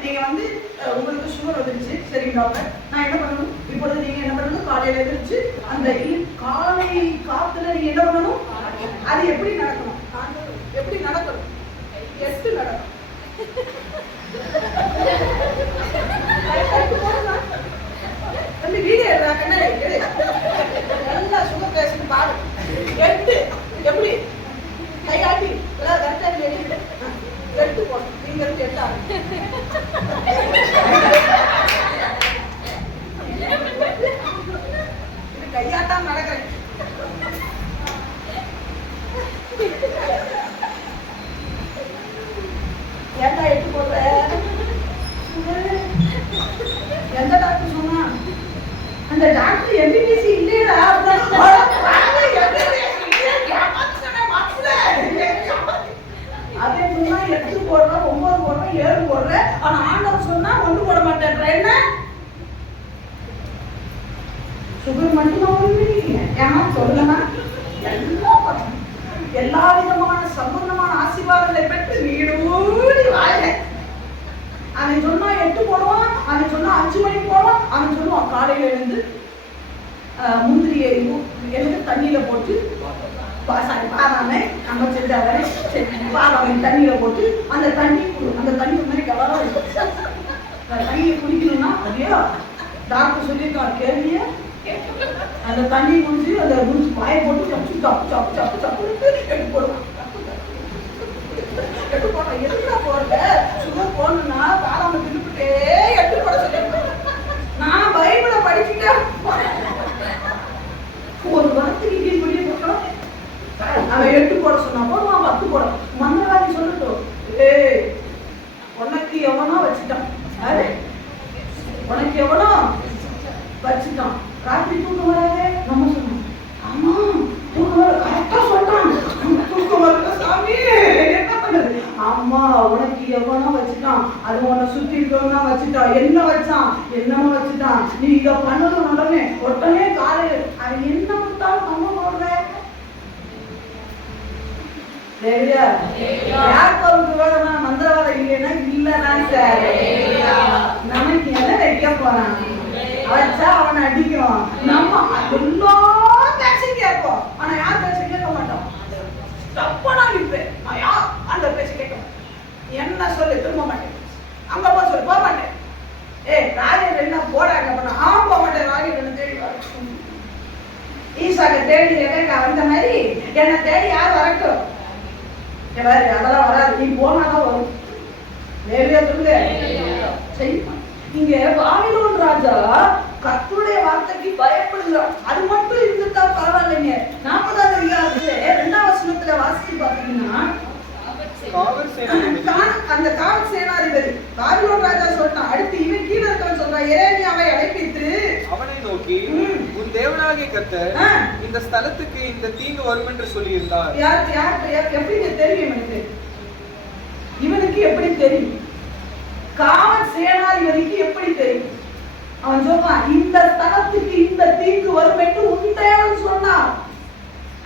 நீங்க வந்து உங்களுக்கு சுகர் வந்துருச்சு, சரி டாக்டர், நான் என்ன பண்ணணும்? இப்பொழுது நீங்க என்ன பண்ணணும்? காலையில எழுந்திரிச்சு அந்த காலை காத்துல நீங்க என்ன பண்ணணும்? அது எப்படி நடக்கணும்? எப்படி நடக்கணும்? எஸ்ட் நடக்கணும். வீடியோ எடுறாங்க, நல்லா சுகர் பேஷண்ட் பாரு. எட்டு எப்படி கையாட்டி எட்டு போடணும். நீங்க இருந்து எட்டாரு இது கையாட்டாம நடக்கிறேன். ஏன்டா எட்டு போடுற? எந்த டாக்டர் சொன்னா? அந்த டாக்டர் எம்பிபிசி இல்லையா? அதே சொன்னா 8 போடுறோம், 9 போடுறோம், 7 போடுறேன். ஆனா ஆண்டவர் சொன்னா 1 போட மாட்டேன்ற. என்ன சுகர் மட்டும் ஏன்னா சொல்லனா எல்லா விதமான சம்பூர்ணமான ஆசீர்வாதங்களை பெற்று நீடூடி வாழ. அவன் சொன்னா 8 போடுவான், அவன் சொன்னா 5 மணிக்கு போடுவான். அவன் சொல்லுவான் காலையில இருந்து முந்திரியை எனக்கு தண்ணியில போட்டு பாதாமே நம்ம செஞ்சாவே பாதாமை தண்ணியில போட்டு அந்த தண்ணி மாதிரி கலரா இருக்கும். தண்ணியை குடிக்கணும்னா அதே டாக்டர் சொல்லியிருக்காரு, கேள்விய அந்த தண்ணி குடிச்சு அந்த குடிச்சு பாய போட்டு சப்பு சப்பு சப்பு சப்பு சப்பு எட்டு போடுவான். எட்டு போடுறேன். எதுனா போடுற? சுகர் போடணும்னா பாதாமை தின்னுக்கிட்டே 8 போட சொல்லி நான் பைபிளை படிச்சுட்டேன். ஒரு வாரத்துக்கு கீழ் பண்ணி போட்டோம். அவன் 8 போட சொன்னா போடுவான், 10 போட. மந்திரவாதி சொல்லட்டும், உனக்கு எவனோ வச்சுட்டான், உனக்கு எவனோ வச்சுட்டான். ராத்திரி தூக்கம் வராதே நம்ம சொன்னோம். ஆமா தூக்கம் வர கரெக்டா சொல்றான். தூக்கம் வரல சாமி, என்ன பண்றது? ஆமா அம்மா உனக்கு எவனோ வச்சுட்டான், அது உன்னை சுத்தி இருக்கவனா வச்சுட்டான், என்ன வச்சான், என்னமோ வச்சுட்டான், நீ இதை பண்ணணும் உடனே காலையில் அவன் என்ன கொடுத்தாலும் நம்ம போடுற மந்திரவாதம் இல்லைன்னா இல்லதான் சார். நமக்கு என்ன வைக்க போறான், வச்சா அவனை அடிக்கும். நம்ம எல்லா பேச்சும் கேட்போம், ஆனா யார் பேச்சும் கேட்க மாட்டோம். தப்பா நிற்பேன் நான், யார் அந்த பேச்சு கேட்க என்ன சொல்லு, திரும்ப மாட்டேன், அங்க போக சொல்லு, போக மாட்டேன். ராஜன் என்ன போடாங்க பண்ண, போக மாட்டேன். ராஜன் என்ன தேடி வர, ஈசாக்க தேடி ரெபேக்கா வந்த மாதிரி என்ன தேடி யார் வரட்டும். அதெல்லாம் வராது, நீ போனாதான் வரும். வேலையா சொல்லுங்க செய்யுமா. இங்க பாபிலோன் ராஜா கர்த்தருடைய வார்த்தைக்கு பயப்படுகிறான். அது மட்டும் இருந்துட்டா பரவாயில்லைங்க. 40வது அதிகாரத்துல 2ஆம் வசனத்துல வாசிச்சு பாத்தீங்கன்னா, அந்த காவல் சேனாதிபதி பாபிலோன் ராஜா சொல்றான். அடுத்து இவன் கீழே இருக்கவன் சொல்றான், எரேமியாவை அழைப்பித்து அவனை நோக்கி, உன் தேவனாகிய கர்த்தர் இந்த ஸ்தலத்துக்கு இந்த தீங்கு வரும் என்று சொல்லி இருந்தார். எப்படி தெரியும் இவனுக்கு? இவனுக்கு எப்படி தெரியும்? காவல் சேனாதிபதிக்கு எப்படி தெரியும்? அவன் சொல்றான், இந்த ஸ்தலத்துக்கு இந்த தீங்கு வரும் என்று உன் தேவன் சொன்னான்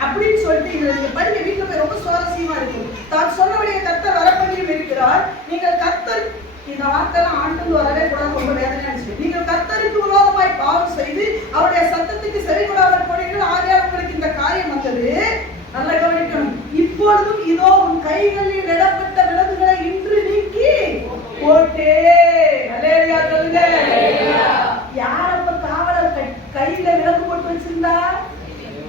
அப்படின்னு சொல்லிட்டு நீங்க படிக்க வீட்டுல போய் ரொம்ப சுவாரஸ்யமா இருக்கும். தான் சொன்னபடியே கர்த்தர் வரப்பண்ணியும் இருக்கிறார். நீங்கள் கர்த்தர், இந்த வார்த்தைலாம் ஆண்டு வரவே கூடாது, ரொம்ப வேதனையா இருந்துச்சு. நீங்கள் கர்த்தருக்கு விரோதமாய் பாவம் செய்து அவருடைய சத்தத்துக்கு செவி கொடாமல் போனீர்கள், ஆகையால் உங்களுக்கு இந்த காரியம் வந்தது. நல்லா கவனிக்கணும். இப்பொழுதும் இதோ உன் கைகளில் இடப்பட்ட விலங்குகளை இன்று நீக்கி போட்டே. அல்லேலூயா சொல்லுங்க. யாரப்ப காவலர் கையில விலங்கு போட்டு வச்சிருந்தா?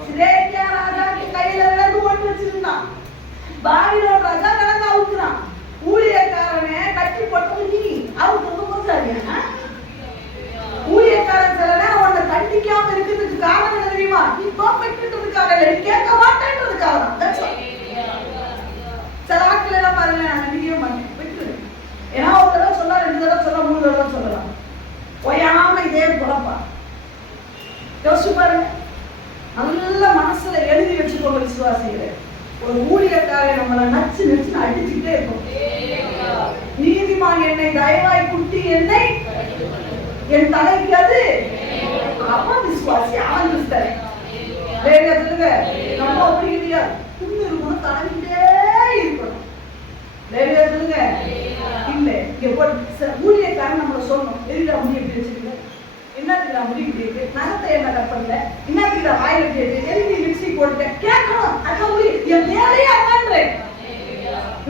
சிதேக்கியா ராஜாக்கு கையில விலங்கு போட்டு வச்சிருந்தான். பாபிலோன் ராஜா விலங்கு அவுக்குறான். ஊழியக்காரனே கட்டி போட்டது நீ அவுக்கு போச்சாரியா? ஊழியக்காரன் சில நேரம் உன்னை கண்டிக்காம இருக்கிறதுக்கு காரணம் என்ன தெரியுமா? நீ பர்ஃபெக்ட்ன்றதுக்காக இல்லை, நீ கேட்க மாட்டேன்றதுக்காக தான். சில ஆட்கள் எல்லாம் பாருங்க, நான் நம்பிக்கவே மாட்டேன், விட்டுரு. ஏன்னா ஒரு தடவை சொன்னா 2 தடவை சொல்ல 3 தடவை சொல்லலாம். ஒயாம இதே புறப்பா. யோசிச்சு பாருங்க. நல்ல மனசுல எழுதி வச்சுக்கோங்க விசுவாசிகளை. ஒரு ஊழியக்காரன் நம்மளை நச்சு நச்சுன்னு அடிச்சுட்டே இருக்கும். நீதிமான் என்னை தயவாய் குட்டி என்னை என் தலைக்கு அது அவன் விசுவாசி, அவன் கிறிஸ்தவன். வேற சொல்லுங்க, நம்ம அப்படி இல்லையா? புண்ணு இருக்கணும், தலைக்கிட்டே இருக்கணும். வேற சொல்லுங்க இல்ல. ஊழியக்காரன் நம்மளை சொல்லணும், எதுக்கு முடி எப்படி வச்சிருக்க, என்னத்துக்கு முடி இப்படி இருக்கு, நகத்தை என்ன கட் பண்ணல, என்னத்துக்கு வாயில எப்படி இருக்கு, எதுக்கு லிப்ஸ்டிக் போட்டுட்டேன் கேட்கணும். அதான் என் வேலையே அதான்றேன்.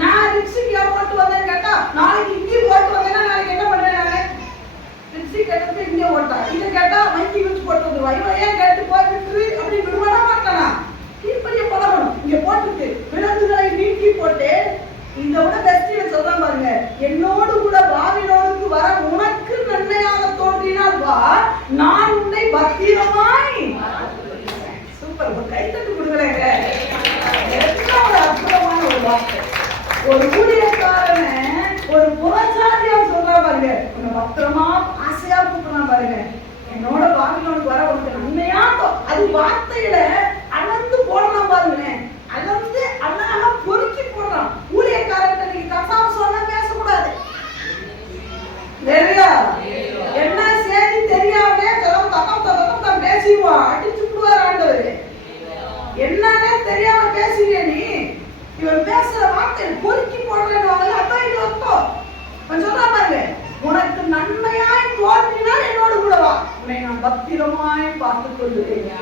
நான் லிப்ஸ்டிக் ஏன் போட்டு வந்தேன்னு கேட்டா, நாளைக்கு இங்கே போட்டு வந்தேன்னா நாளைக்கு என்ன பண்றேன்? நானு லிப்ஸ்டிக் எடுத்து இங்கே போட்டா, இதை கேட்டா மைக்கி வச்சு போட்டு வந்துருவா. இவன் ஏன் கேட்டு போட்டு அப்படி விடுவானா மாட்டானா? இப்படியே பழகணும். இங்க போட்டுட்டு விலங்குகளை நீக்கி போட்டு இந்த விட பெஸ்டில சொல்றான் பாருங்க, என்னோடு கூட பாபிலோனுக்கு வர உனக்கு நன்மையாக தோன்றினால் வா, நான் உன்னை பத்திரமாய். சூப்பர், ஒரு கைத்தட்டு கொடுக்கலங்க. என்ன ஒரு அற்புதமான ஒரு வார்த்தை. ஒரு ஊழியக்காரன ஒரு புறச்சாரியா சொல்றா பாருங்க, உன்னை பத்திரமா ஆசையா கூப்பிடுறான் பாருங்க. என்னோட பாபிலோனுக்கு வர உனக்கு நன்மையா. அது வார்த்தையில அளந்து போடலாம் பாருங்களேன். அளந்து அழகா பொறுக்கி போடுறான். ஊழியக்காரன் நீங்க கசாம் சொன்னா பேசக்கூடாது. என்ன செய்தி தெரியாம தக்கம் பேசிடுவான், அடிச்சு விடுவார் ஆண்டவர். என்னன்னே தெரியாம பேசுறிய நீ, இவன் பேசுற வார்த்தை பொறுக்கி போடுறேன்னு அதான் இது அர்த்தம். சொல்றா பாருங்க, உனக்கு நன்மையாய் தோன்றினால் என்னோடு கூட வா, உன்னை நான் பத்திரமாய் பார்த்துக் கொள்ளுகிறேன்.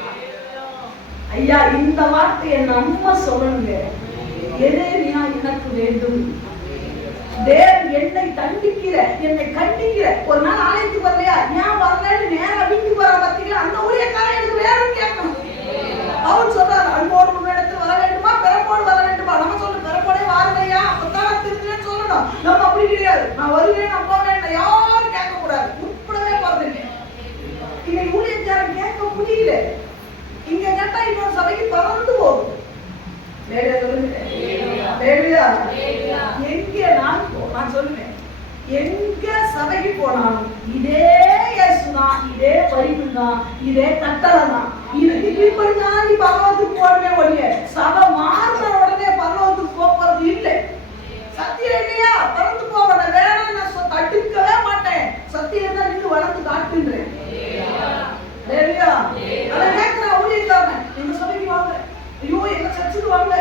ஐயா, இந்த வார்த்தையை நம்ம சொல்லணுங்க. எரேமியா எனக்கு வேண்டும். தேவன் என்னை தண்டிக்கிற, என்னை கண்டிக்கிற. ஒரு நாள் ஆலயத்துக்கு வரலையா, ஏன் வரலன்னு நேரா வீட்டுக்கு வர பார்த்தீங்களா? அந்த ஊழியக்காரன் எனக்கு வேணும்னு கேட்கணும். அவன் சொல்றாரு, அன்போடு உன்னிடத்தில் வர வேண்டுமா, பிறப்போடு வர வேண்டுமா? நம்ம சொல்லணும், பிறப்போடே வாருமையா, அப்பதான் திருந்தேன்னு சொல்லணும். நம்ம அப்படி கிடையாது. நான் வருவேன், நான் போவேன், யாரும் கேட்க கூடாது, உட்படவே போறதில்லை. இன்னைக்கு ஊழியக்காரன் கேட்க முடியல. இங்க கேட்டா இன்னொரு சபைக்கு பறந்து போகும். எங்க நான் சொல்லுவேன், எங்க சபைக்கு போனாலும் இதே இயேசுதான், இதே பைபிள் தான், இதே கட்டளை தான். இதுக்கு இப்படிதான் நீ பரலோகத்துக்கு போகவே ஒழிய சபை மாறின உடனே பரலோகத்துக்கு போறது இல்லை. சத்தியம் இல்லையா பறந்து போவன வேணாம், நான் தடுக்கவே மாட்டேன். சத்தியம் தான் நின்று வளர்ந்து காட்டுன்றேன். ஊழியக்காரன் எங்க சபைக்கு வாங்க, ஐயோ எங்க சர்ச்சுக்கு வாங்க,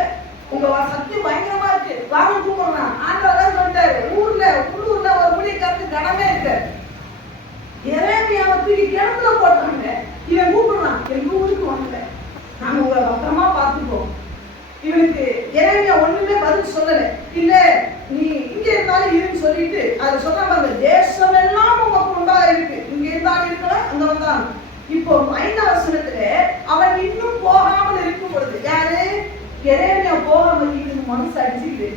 உங்க சத்தியம் பயங்கரமா இருக்கு, வாங்க கூப்பிடுறான். ஆண்டவர் சொல்லிட்டாரு, உள்ளூர்ல ஒரு ஊழியக்காரனுக்கு கனமே இருக்கு. எரேமியாவை தூக்கி கிணத்துல போட்டாங்க. இவன் கூப்பிடுறான், எங்க ஊருக்கு வாங்க, நாங்க உங்களை பத்திரமா பார்த்துப்போம். இவனுக்கு எரேமியா ஒண்ணுமே பதில் சொல்லல. இல்ல நீ இங்க இருந்தாலும் இருன்னு சொல்லிட்டு அதை சொல்றாங்க, தேசம் எல்லாம் உங்க உண்டா இருக்கு, இங்க இருந்தாலும் இருக்கலாம், அங்க வந்தான். இப்போ 5ஆம் வசனத்துல அவன் இன்னும் போகாமல் இருக்கும் பொழுது, யாரு எரேமியா போகாமல் இருக்கு, மனசு அடிச்சுது.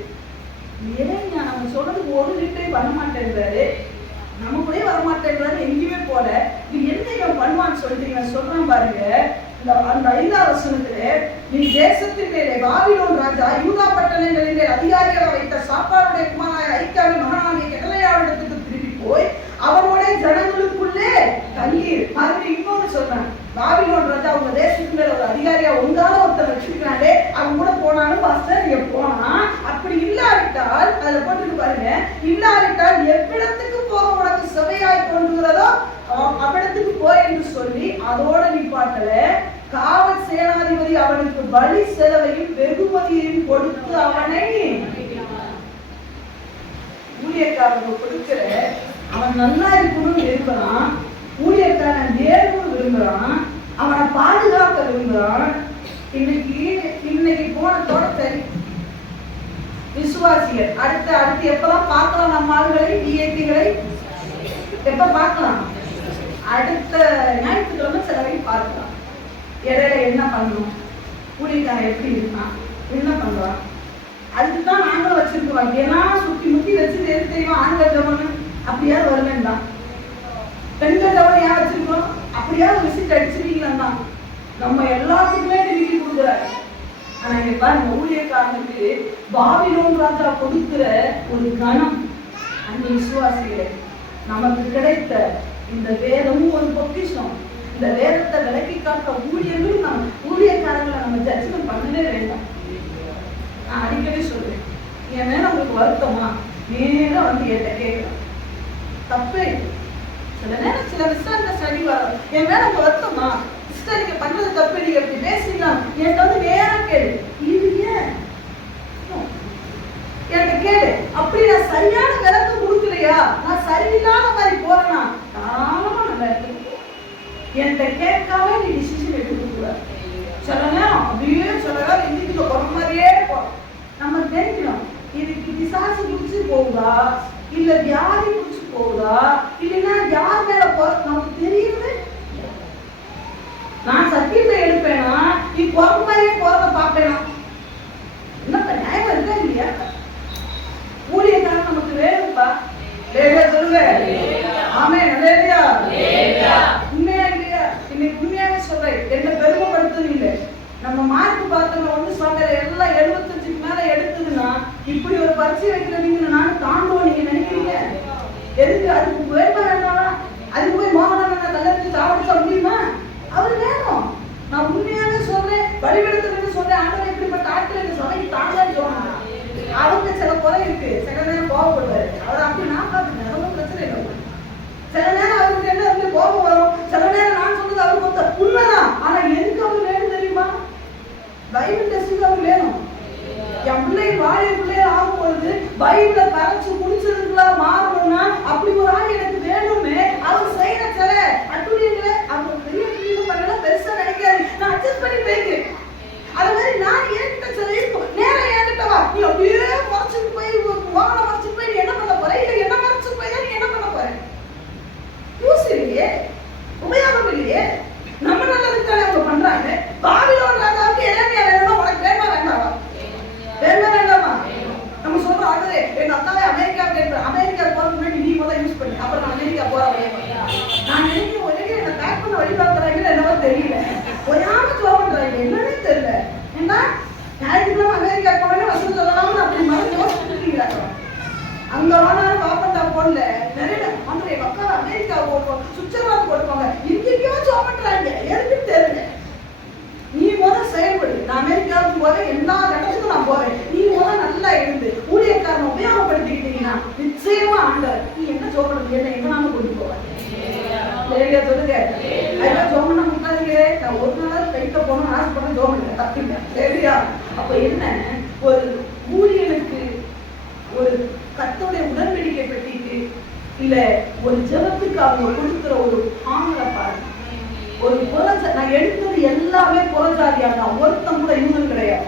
எரேமியா நம்ம சொல்றது ஒரு லிட்டே பண்ண மாட்டேன்றாரு, நம்ம கூட வர மாட்டேன்றாரு, எங்கேயுமே போல. இது என்ன இவன் பண்ணுவான்னு சொல்லிட்டு இவன் சொல்றான் பாருங்க. அந்த 5ஆம் வசனத்துல, நீ தேசத்தின் மேலே பாபிலோன் ராஜா யூதா பட்டணங்களிலே அதிகாரியாக வைத்த சாப்பாடுடைய குமாரனாய ஐக்காவின் மகனாகிய கெதலியாவிடத்துக்கு திரும்பி போய் அவனுடைய ஜனங்களுக்குள்ளே தண்ணீர். மறுபடியும் இன்னொன்னு சொல்றான், பாபிலோன் ராஜா உங்க தேசத்துக்கு மேல ஒரு அதிகாரியா ஒன்றால ஒருத்தர் வச்சிருக்காண்டே, அவன் கூட போனாலும் பாஸ்டர் நீங்க போனா, அப்படி இல்லாவிட்டால் அதுல போட்டுட்டு பாருங்க, இல்லாவிட்டால் எவ்விடத்துக்கு போக உனக்கு செவையாய் தோன்றுகிறதோ அவ்விடத்துக்கு போய் என்று சொல்லி அதோட நிப்பாட்டல. காவல் சேனாதிபதி அவனுக்கு பலி செலவையும் வெகுமதியையும் கொடுத்து அவனை ஊழியக்காரனுக்கு கொடுக்கிற. அவன் நல்லா இருக்கணும்னு விரும்புறான், ஊழியக்காரன் வேணும்னு விரும்புறான், அவனை பாதுகாக்க விரும்புறான். இன்னைக்கு போனதோட சரி. விசுவாசிகள் அடுத்து எப்பதான் பார்க்கலாம் நம்ம ஆளுகளை, விஐபிகளை எப்ப பார்க்கலாம்? அடுத்த ஞாயிற்றுக்கிழமை சிலரை பார்க்கலாம். இடையில என்ன பண்ணணும், ஊழியக்காரன் எப்படி இருக்கான், என்ன பண்றான், அதுக்குதான் நாங்களும் வச்சிருக்கோம். ஏன்னா சுத்தி முத்தி வச்சு தெரியுமா, ஆண்கள் ஜபம் அப்படியாவது வருவேன் தான், பெண்கள் ஜபம் ஏன் வச்சிருக்கோம், அப்படியாவது விசிட் அடிச்சிருக்கீங்களா, நம்ம எல்லாத்துக்குமே டிகிரி கொடுக்குறாரு. ஆனா இங்க பாருங்க, ஊழியக்காரனுக்கு பாபிலோன் ராஜா கொடுக்கிற ஒரு கணம். அந்த விசுவாசிகளே, நமக்கு கிடைத்த இந்த வேதமும் ஒரு பொக்கிஷம். இந்த வேதத்தை விலக்கி காட்ட ஊழியர்களும் ஊழியக்காரங்களை நம்ம ஜட்ஜ்மெண்ட் பண்ணவே வேண்டாம். நான் அடிக்கடி சொல்றேன், என் மேல உங்களுக்கு வருத்தமா நேரம் வந்து என்கிட்ட கேட்கலாம், தப்பே. சில நேரம் சில விசாரணை ஸ்டடி வரும், என் மேல உங்க வருத்தமா சிஸ்டர் நீங்க பண்றது தப்பு, நீங்க எப்படி பேசிக்கலாம், என்கிட்ட வந்து நேரம் கேளு. இது ஏன் என்கிட்ட கேளு. அப்படி நான் சரியான விளக்கம் கொடுக்கலையா, நான் சரியில்லாத மாதிரி போறேன்னா தாராளமா நம்ம என்கிட்ட கேட்காம நீ டிசிஷன் எடுத்துக்கூடாது. சில நேரம் அப்படியே சில நேரம் இன்னைக்கு குறை மாதிரியே போறோம். நம்ம தெரிஞ்சிடும், இதுக்கு பிசாசு குடிச்சு போகுதா, இல்ல வியாதி குடிச்சு போகுதா, இல்லைன்னா யார் மேல போறது நமக்கு தெரியுது. நான் சத்தியத்தை எடுப்பேனா, நீ குறை மாதிரியே போறத பார்ப்பேனா, என்னப்ப நியாயம் இருக்கா இல்லையா? ஊழியக்காரன் நமக்கு வேணும்ப்பா. சொல்லுங்க ஆமென். அல்லேலூயா. உண்மையா இல்லையா? இன்னைக்கு உண்மையாவே சொல்றேன், என்ன பெருமைப்படுத்தும் இல்லை. நம்ம மார்க் பார்த்தோம்னா ஒண்ணு சொல்ற எல்லாம் 75க்கு மேல எடுத்ததுன்னா இப்படி ஒரு பரிசு வைக்கிறீங்க, நானும் தாண்டுவோம் நீங்க நினைக்கிறீங்க. எதுக்கு அதுக்கு வேணுமா வேண்டாமா? அதுக்கு போய் மோகன கல்லூரி சாப்பிட முடியுமா? அவர் வேணும். நான் உண்மையாவே சொல்றேன், வழிபடுத்துறேன்னு சொல்றேன். ஆண்டவர் எப்படிப்பட்ட ஆட்கள் இந்த சபைக்கு தாங்கன்னு சொன்னாங்க. அவங்க சில குறை இருக்கு, சில நேரம் கோபப்படுவாரு. அவர் அப்படி நான் பார்த்துட்டேன், ஒன்றும் பிரச்சனை இல்லை. சில நேரம் அவருக்கு என்ன வந்து கோபம் வரும், சில நேரம் நான் சொன்னது அவருக்கு உண்மைதான். ஆனா எதுக்கு அவர் வேணும் தெரியுமா? பைபிள் டெஸ்டுக்கு அவர் வேணும். என் பிள்ளை வாழை பிள்ளைய ஆகும் பொழுது பைபிளை கரைச்சு குடிச்சிருந்தா மாறணும்னா அப்படி ஒரு ஆள் எனக்கு வேணும்னு அவர் செய்யற சில அட்டுழியங்களை அவங்க பெரிய பண்ணலாம் பெருசா நினைக்காது. நான் அட்ஜஸ்ட் பண்ணி பேசுறேன். அது மாதிரி நான் ஏன்கிட்ட சில இருக்கும் நேரம் ஏன்கிட்ட வா, நீ அப்படியே மறைச்சுட்டு போய் வாகன மறைச்சுட்டு போய் நீ என்ன பண்ண போற, இல்லை என்ன மறைச்சு போய் நீ என்ன பண்ண போற? யூஸ் இல்லையே, உபயோகம் இல்லையே. நம்ம நல்லதுக்கு தானே அவங்க பண்றாங்க. பாபிலோன் ராஜாவுக்கு எரேமியா வேணும்னா உனக்கு வேணுமா வேண்டாமா? வேண்டாமா? நம்ம சொல்றோம், ஆண்டவரே எங்க அத்தாவே அமெரிக்கா கேட்கிறேன், அமெரிக்கா போறதுக்கு முன்னாடி நீ முதல்ல யூஸ் பண்ணு, அப்புறம் நான் அமெரிக்கா போறேன். நான் நினைக்கிறேன் ஒரே என்ன பேக் பண்ண வழிபாடுறாங்க என்னவோ தெரியல, ஒயாம ஜோபன்றாங்க என்னன்னே தெரியல. ஏன்னா ஞாயிற்றுக்கிழமை அமெரிக்கா போனேன்னு வசூல் சொல்லலாம்னு அப்படி மனசு யோசிச்சுருக்கிறாங்க. அங்க வேணாலும் பாப்பண்டா போடல நிறைய வந்து எங்க அக்கா அமெரிக்கா போடுவோம், சுவிட்சர்லாந்து போட்டுவாங்க, இங்கேயோ ஜோபன்றாங்க எதுக்கு தெரியல. நீ முதல் செயல்படு. நான் அமெரிக்காவுக்கு போறேன், எல்லா இடத்துக்கும் நான் போறேன். நீ முதல் நல்லா இருந்து ஊழியக்காரன் நிச்சயமா ஆண்டவர் நீ என்ன ஜோபனம் என்ன எங்கனாலும் கொண்டு போவாங்க. சொல்லுங்க ஜோமனா முட்டாதீங்க. நான் ஒரு நாள் கைட்ட போகணும் ஆசைப்பட ஜோமன் தப்பிங்க சரியா? அப்ப என்ன ஒரு ஊழியனுக்கு ஒரு கர்த்தருடைய உடன்படிக்கை பெட்டிக்கு இல்ல ஒரு ஜெபத்துக்கு அவங்க கொடுக்கிற ஒரு பாங்கலை பாருங்க. ஒரு நான் எடுத்தது எல்லாமே புறஜாதியாக தான். ஒருத்தம் கூட யூதன் கிடையாது,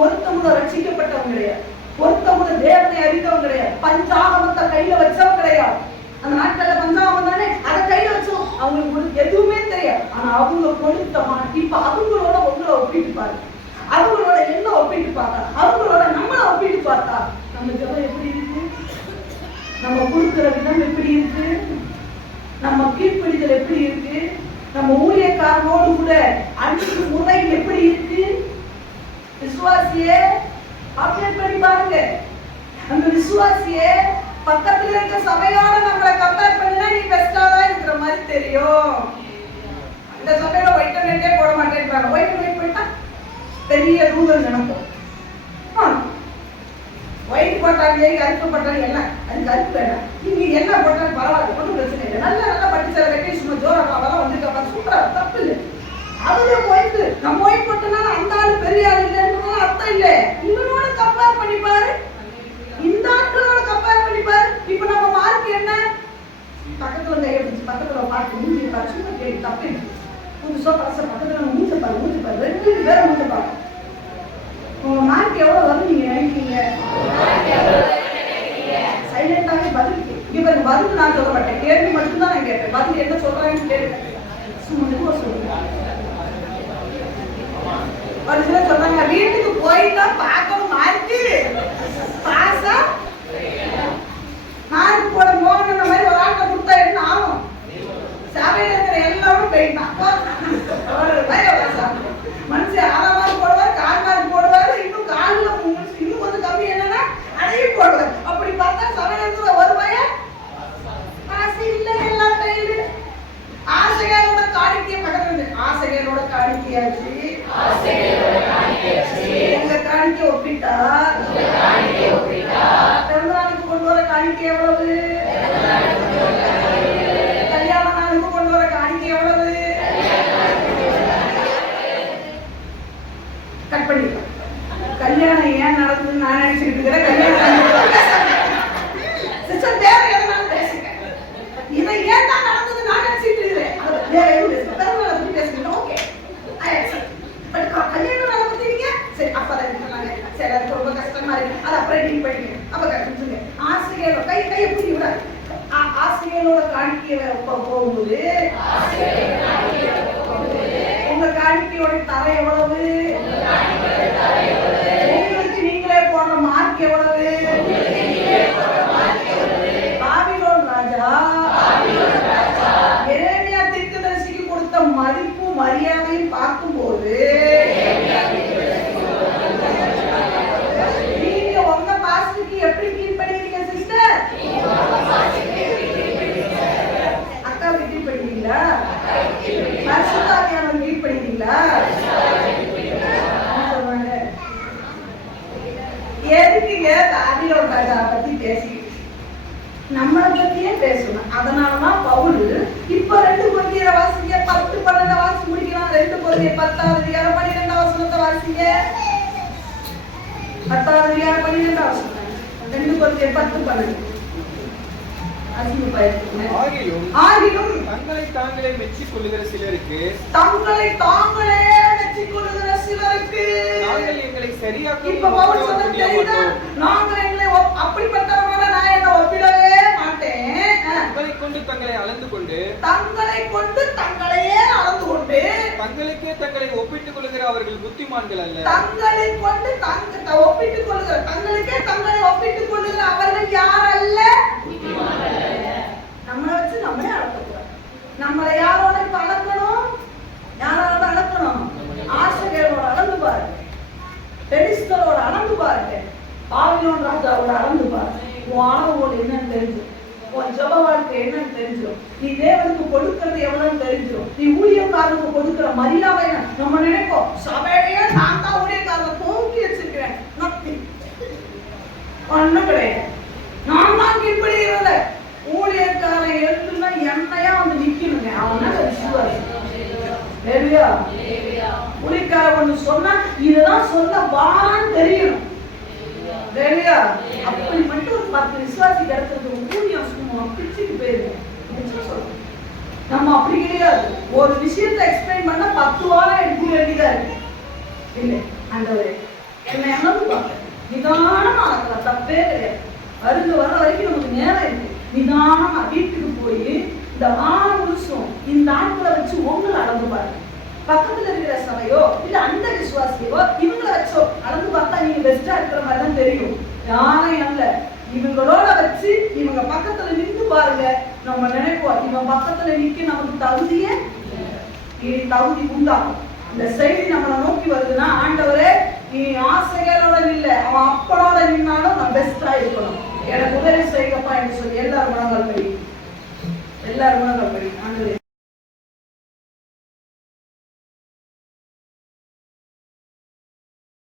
ஒருத்தம் கூட ரட்சிக்கப்பட்டவங்க கிடையாது, ஒருத்தம் கூட தேவனை அறிந்தவங்க கிடையாது, பஞ்சாகமத்தை கையில வச்சவங்க கிடையாது. அந்த நாட்கள்ல பஞ்சாகம் தானே அதை கையில வச்சோம். அவங்களுக்கு எதுவுமே தெரியாது. ஆனா அவங்க கொடுத்தமா இப்ப அவங்களோட உங்களை ஒப்பிட்டு பாருங்க, அவங்களோட என்ன ஒப்பிட்டு பார்த்தா, அவங்களோட நம்மள ஒப்பிட்டு பார்த்தா நம்ம ஜெபம் எப்படி இருக்கு, நம்ம கொடுக்கிற விதம் எப்படி இருக்கு, நம்ம கீழ்ப்படிதல் எப்படி இருக்கு, நம்ம ஊழியக்காரனோடு கூட அன்பு முறை எப்படி இருக்கு. விசுவாசியே அப்டேட் பண்ணி பாருங்க. அந்த விசுவாசியே பக்கத்துல இருக்க சபையோட நம்மளை கம்பேர் பண்ணினா நீ பெஸ்டா தான் இருக்கிற மாதிரி தெரியும். அந்த சபையில ஒயிட் நெட்டே போட மாட்டேன்றாங்க. ஒயிட் நெட் போயிட்டா பெரிய ரூதல் நினைப்போம். ஒயிட் போட்டாங்க கருப்பு போட்டாங்க எல்லாம் அது கருப்பு வேண்டாம். நீங்க என்ன போட்டாலும் பரவாயில்ல, ஒன்றும் பிரச்சனை இல்லை. நல்ல நல்லா பட்டு சில கட்டி சும்மா ஜோரா அவெல்லாம் வந்துருக்கா சூப்பரா தப்பு இல்லை. அதுல ஒயிட் நம்ம ஒயிட் போட்டோம்னா அந்த ஆளு பெரிய ஆள் இல்லைன்னு அர்த்தம் இல்லை. இவனோட கம்பேர் பண்ணி பாரு, இந்த ஆட்களோட கம்பேர் பண்ணி பாரு. இப்ப நம்ம மார்க் என்ன பக்கத்துல கையை பிடிச்சி பக்கத்துல பார்த்து மூஞ்சி பாரு, சும்மா கேட்டு தப்பு இல்லை. புதுசா பச பக்கத்துல மூஞ்சி பாரு ரெண்டு பேரும் மூஞ்சி பாரு. உங்க மார்க் எவ்வளவு வரும் நீங்க நினைக்கிறீங்க? சைலண்டாவே பதில் இப்ப பதில் நான் சொல்ல மாட்டேன், கேள்வி மட்டும்தான் நான் கேட்பேன். பதில் என்ன சொல்றாங்கன்னு கேட்பேன். சும்மா சொல்லுங்க. ஒரு சில சொல்றாங்க வீட்டுக்கு போயிட்டா பார்க்கணும் மார்க்கு பாசா மார்க் போட மோகன மாதிரி ஒரு ஆட்டை கொடுத்தா என்ன ஆகும்? சபையில இருக்கிற எல்லாரும் போயிட்டான் மனுஷன் 6 மார்க் போடுவார், 4 மார்க் போடுவாரு, இன்னும் காலில் இன்னும் கொஞ்சம் கம்மி என்னன்னா அதையும் போடுவார். அப்படி பார்த்தா சபையில இருக்கிற ஒரு பையன் காசு இல்லை எல்லாம் கையில ஆசைகளோட காணிக்கைய பக்கத்துல ஆசைகளோட காணிக்கையாச்சு எங்க காணிக்கை ஒப்பிட்டா பிறந்தநாளுக்கு கொண்டு வர காணிக்கை எவ்வளவு, கல்யாண நாளுக்கு கொண்டு வர காணிக்கை எவ்வளவு கட் பண்ணிக்கலாம். கல்யாணம் ஏன் நடக்குதுன்னு நான் நினைச்சுக்கிட்டு இருக்கிறேன். கல்யாணம் சிஸ்டர் வேற எதனால பேசுங்க, இதை ஏன் தான் நடந்தது நான் நினைச்சிட்டு இருக்கிறேன். வேற எதுவும் பேசுங்க, பிறந்தநாளை பத்தி பேசுங்க. ஓகே பட் கல்யாணம் நாளை பத்தி நீங்க சரி அப்பதான் சொன்னாங்க சரி அது ரொம்ப கஷ்டமா இருக்கு அது அப்புறம் டீல் பண்ணிக்க அப்ப கற்றுங்க. ஆசிரியரோட கையை பிடிக்க விடாது. ஆசிரியரோட காணிக்கையை போகும்போது உங்க காணிக்கையோட தரம் எவ்வளவு, உங்களுக்கு நீங்களே போடுற மார்க் எவ்வளவு. பாபிலோன் ராஜா எரேமியா தீர்க்கதரிசிக்கு கொடுத்த மதிப்பு மரியாதையும் பார்க்கும்போது நீங்க உங்க பாஸ்டருக்கு எப்படி கீழ்படுவீங்க சிஸ்டர்? அக்காவுக்கு கீழ்படுவீங்களா? பரிசுத்தாவியானவர் கீழ்படுவீங்களா? எதுக்குங்க பாபிலோன் ராஜா பத்தி பேசிக்கிட்டு நம்மளை பத்தியே பேசணும். அதனாலதான் பவுல் இப்ப 2 கொரிந்தியரை வாசிங்க, 10-12 வாசி முடிக்கலாம். 2 கொரிந்தியர் 10ஆவது அதிகாரம் 12ஆம் வசனத்தை வாசிங்க. 10ஆவது அதிகாரம் 12ஆம் வசனம் 2 கொரிந்தியர் 10-12 ஆகிலும் தங்களை தாங்களே மெச்சிக் கொள்ளுகிற சிலருக்கு நாங்கள் எங்களை சரியாக்க இப்ப பவுல் சொன்னது தெரியுதா? நாங்கள் எங்களை அப்படிப்பட்டவங்கள நான் என்ன ஒப்பிடவே மாட்டேன். தங்களை கொண்டு தங்களை அளந்து கொண்டு தங்களையே அளந்து கொண்டு தங்களுக்கே தங்களை ஒப்பிட்டுக் கொள்ளுகிற அவர்கள் புத்திமான்கள் அல்ல. தங்களை கொண்டு ஒப்பிட்டுக் கொள்ளுகிற தங்களுக்கே தங்களை ஒப்பிட்டுக் கொள்ளுகிற அவர்கள் யார் அல்ல? நம்மளை வச்சு நம்மளே அளக்கக்கூடாது. நம்மளை யாரோட அளக்கணும்? யாரோட அளக்கணும்? ஆசிரியரோட அளந்து பாருங்க, பெலிஸ்தரோட அளந்து பாருங்க, பாபிலோன் ராஜாவோட அளந்து பாருங்க. உன் அளவோடு என்னன்னு தெரிஞ்சு, உன் ஜெப வாழ்க்கை என்னன்னு தெரிஞ்சிடும். நீ தேவனுக்கு கொடுக்கறது எவ்வளவுன்னு தெரிஞ்சிடும். நீ ஊழியக்காரனுக்கு கொடுக்கிற மரியாதை நம்ம நினைப்போம் சபையிலேயே நான் தான் ஊழியக்காரனை தூக்கி வச்சிருக்கிறேன். ஒண்ணும் கிடையாது. நான் தான் ஹalleluya. ஊழியக்கார ஒண்ணு சொன்னா இதுதான் சொல்ல வான்னு தெரியணும். ஹalleluya. அப்படி மட்டும் ஒரு 10 விசுவாசி கிடைக்கிறது ஊழியம் சும்மா பிச்சுக்கு போயிடும். என்ன சொல்றோம்? நம்ம அப்படி கிடையாது. ஒரு விஷயத்தை எக்ஸ்பிளைன் பண்ணா 10 வாரம் எடுக்க வேண்டியதா இருக்கு. இல்லை ஆண்டவரே என்னை அனுப்பி பார்க்க நிதானமா தப்பே கிடையாது. அருகு வர வரைக்கும் நமக்கு நேரம் இருக்கு. நிதானமா வீட்டுக்கு போய் இந்த 6 வருஷம் இந்த ஆட்களை வச்சு உங்களை அளந்து பாருங்க. பக்கத்துல இருக்கிற சபையோ இல்ல அந்த விசுவாசியோ இவங்களை வச்சோ அளந்து பார்த்தா நீங்க பெஸ்டா இருக்கிற மாதிரி தான் தெரியும். யாரையும் அல்ல, இவங்களோட வச்சு இவங்க பக்கத்துல நின்று பாருங்க. நம்ம நினைப்போம் இவன் பக்கத்துல நிக்க நமக்கு தகுதியே தகுதி உண்டாகும். இந்த செய்தி நம்மளை நோக்கி வருதுன்னா ஆண்டவரே நீ ஆசைகளோட இல்ல அவன் அப்பனோட நின்னாலும் நான் பெஸ்டா இருக்கணும், எனக்கு உதவி செய்யப்பா என்று சொல்லி எல்லாரும் மனங்கள் படி ஆண்டவரே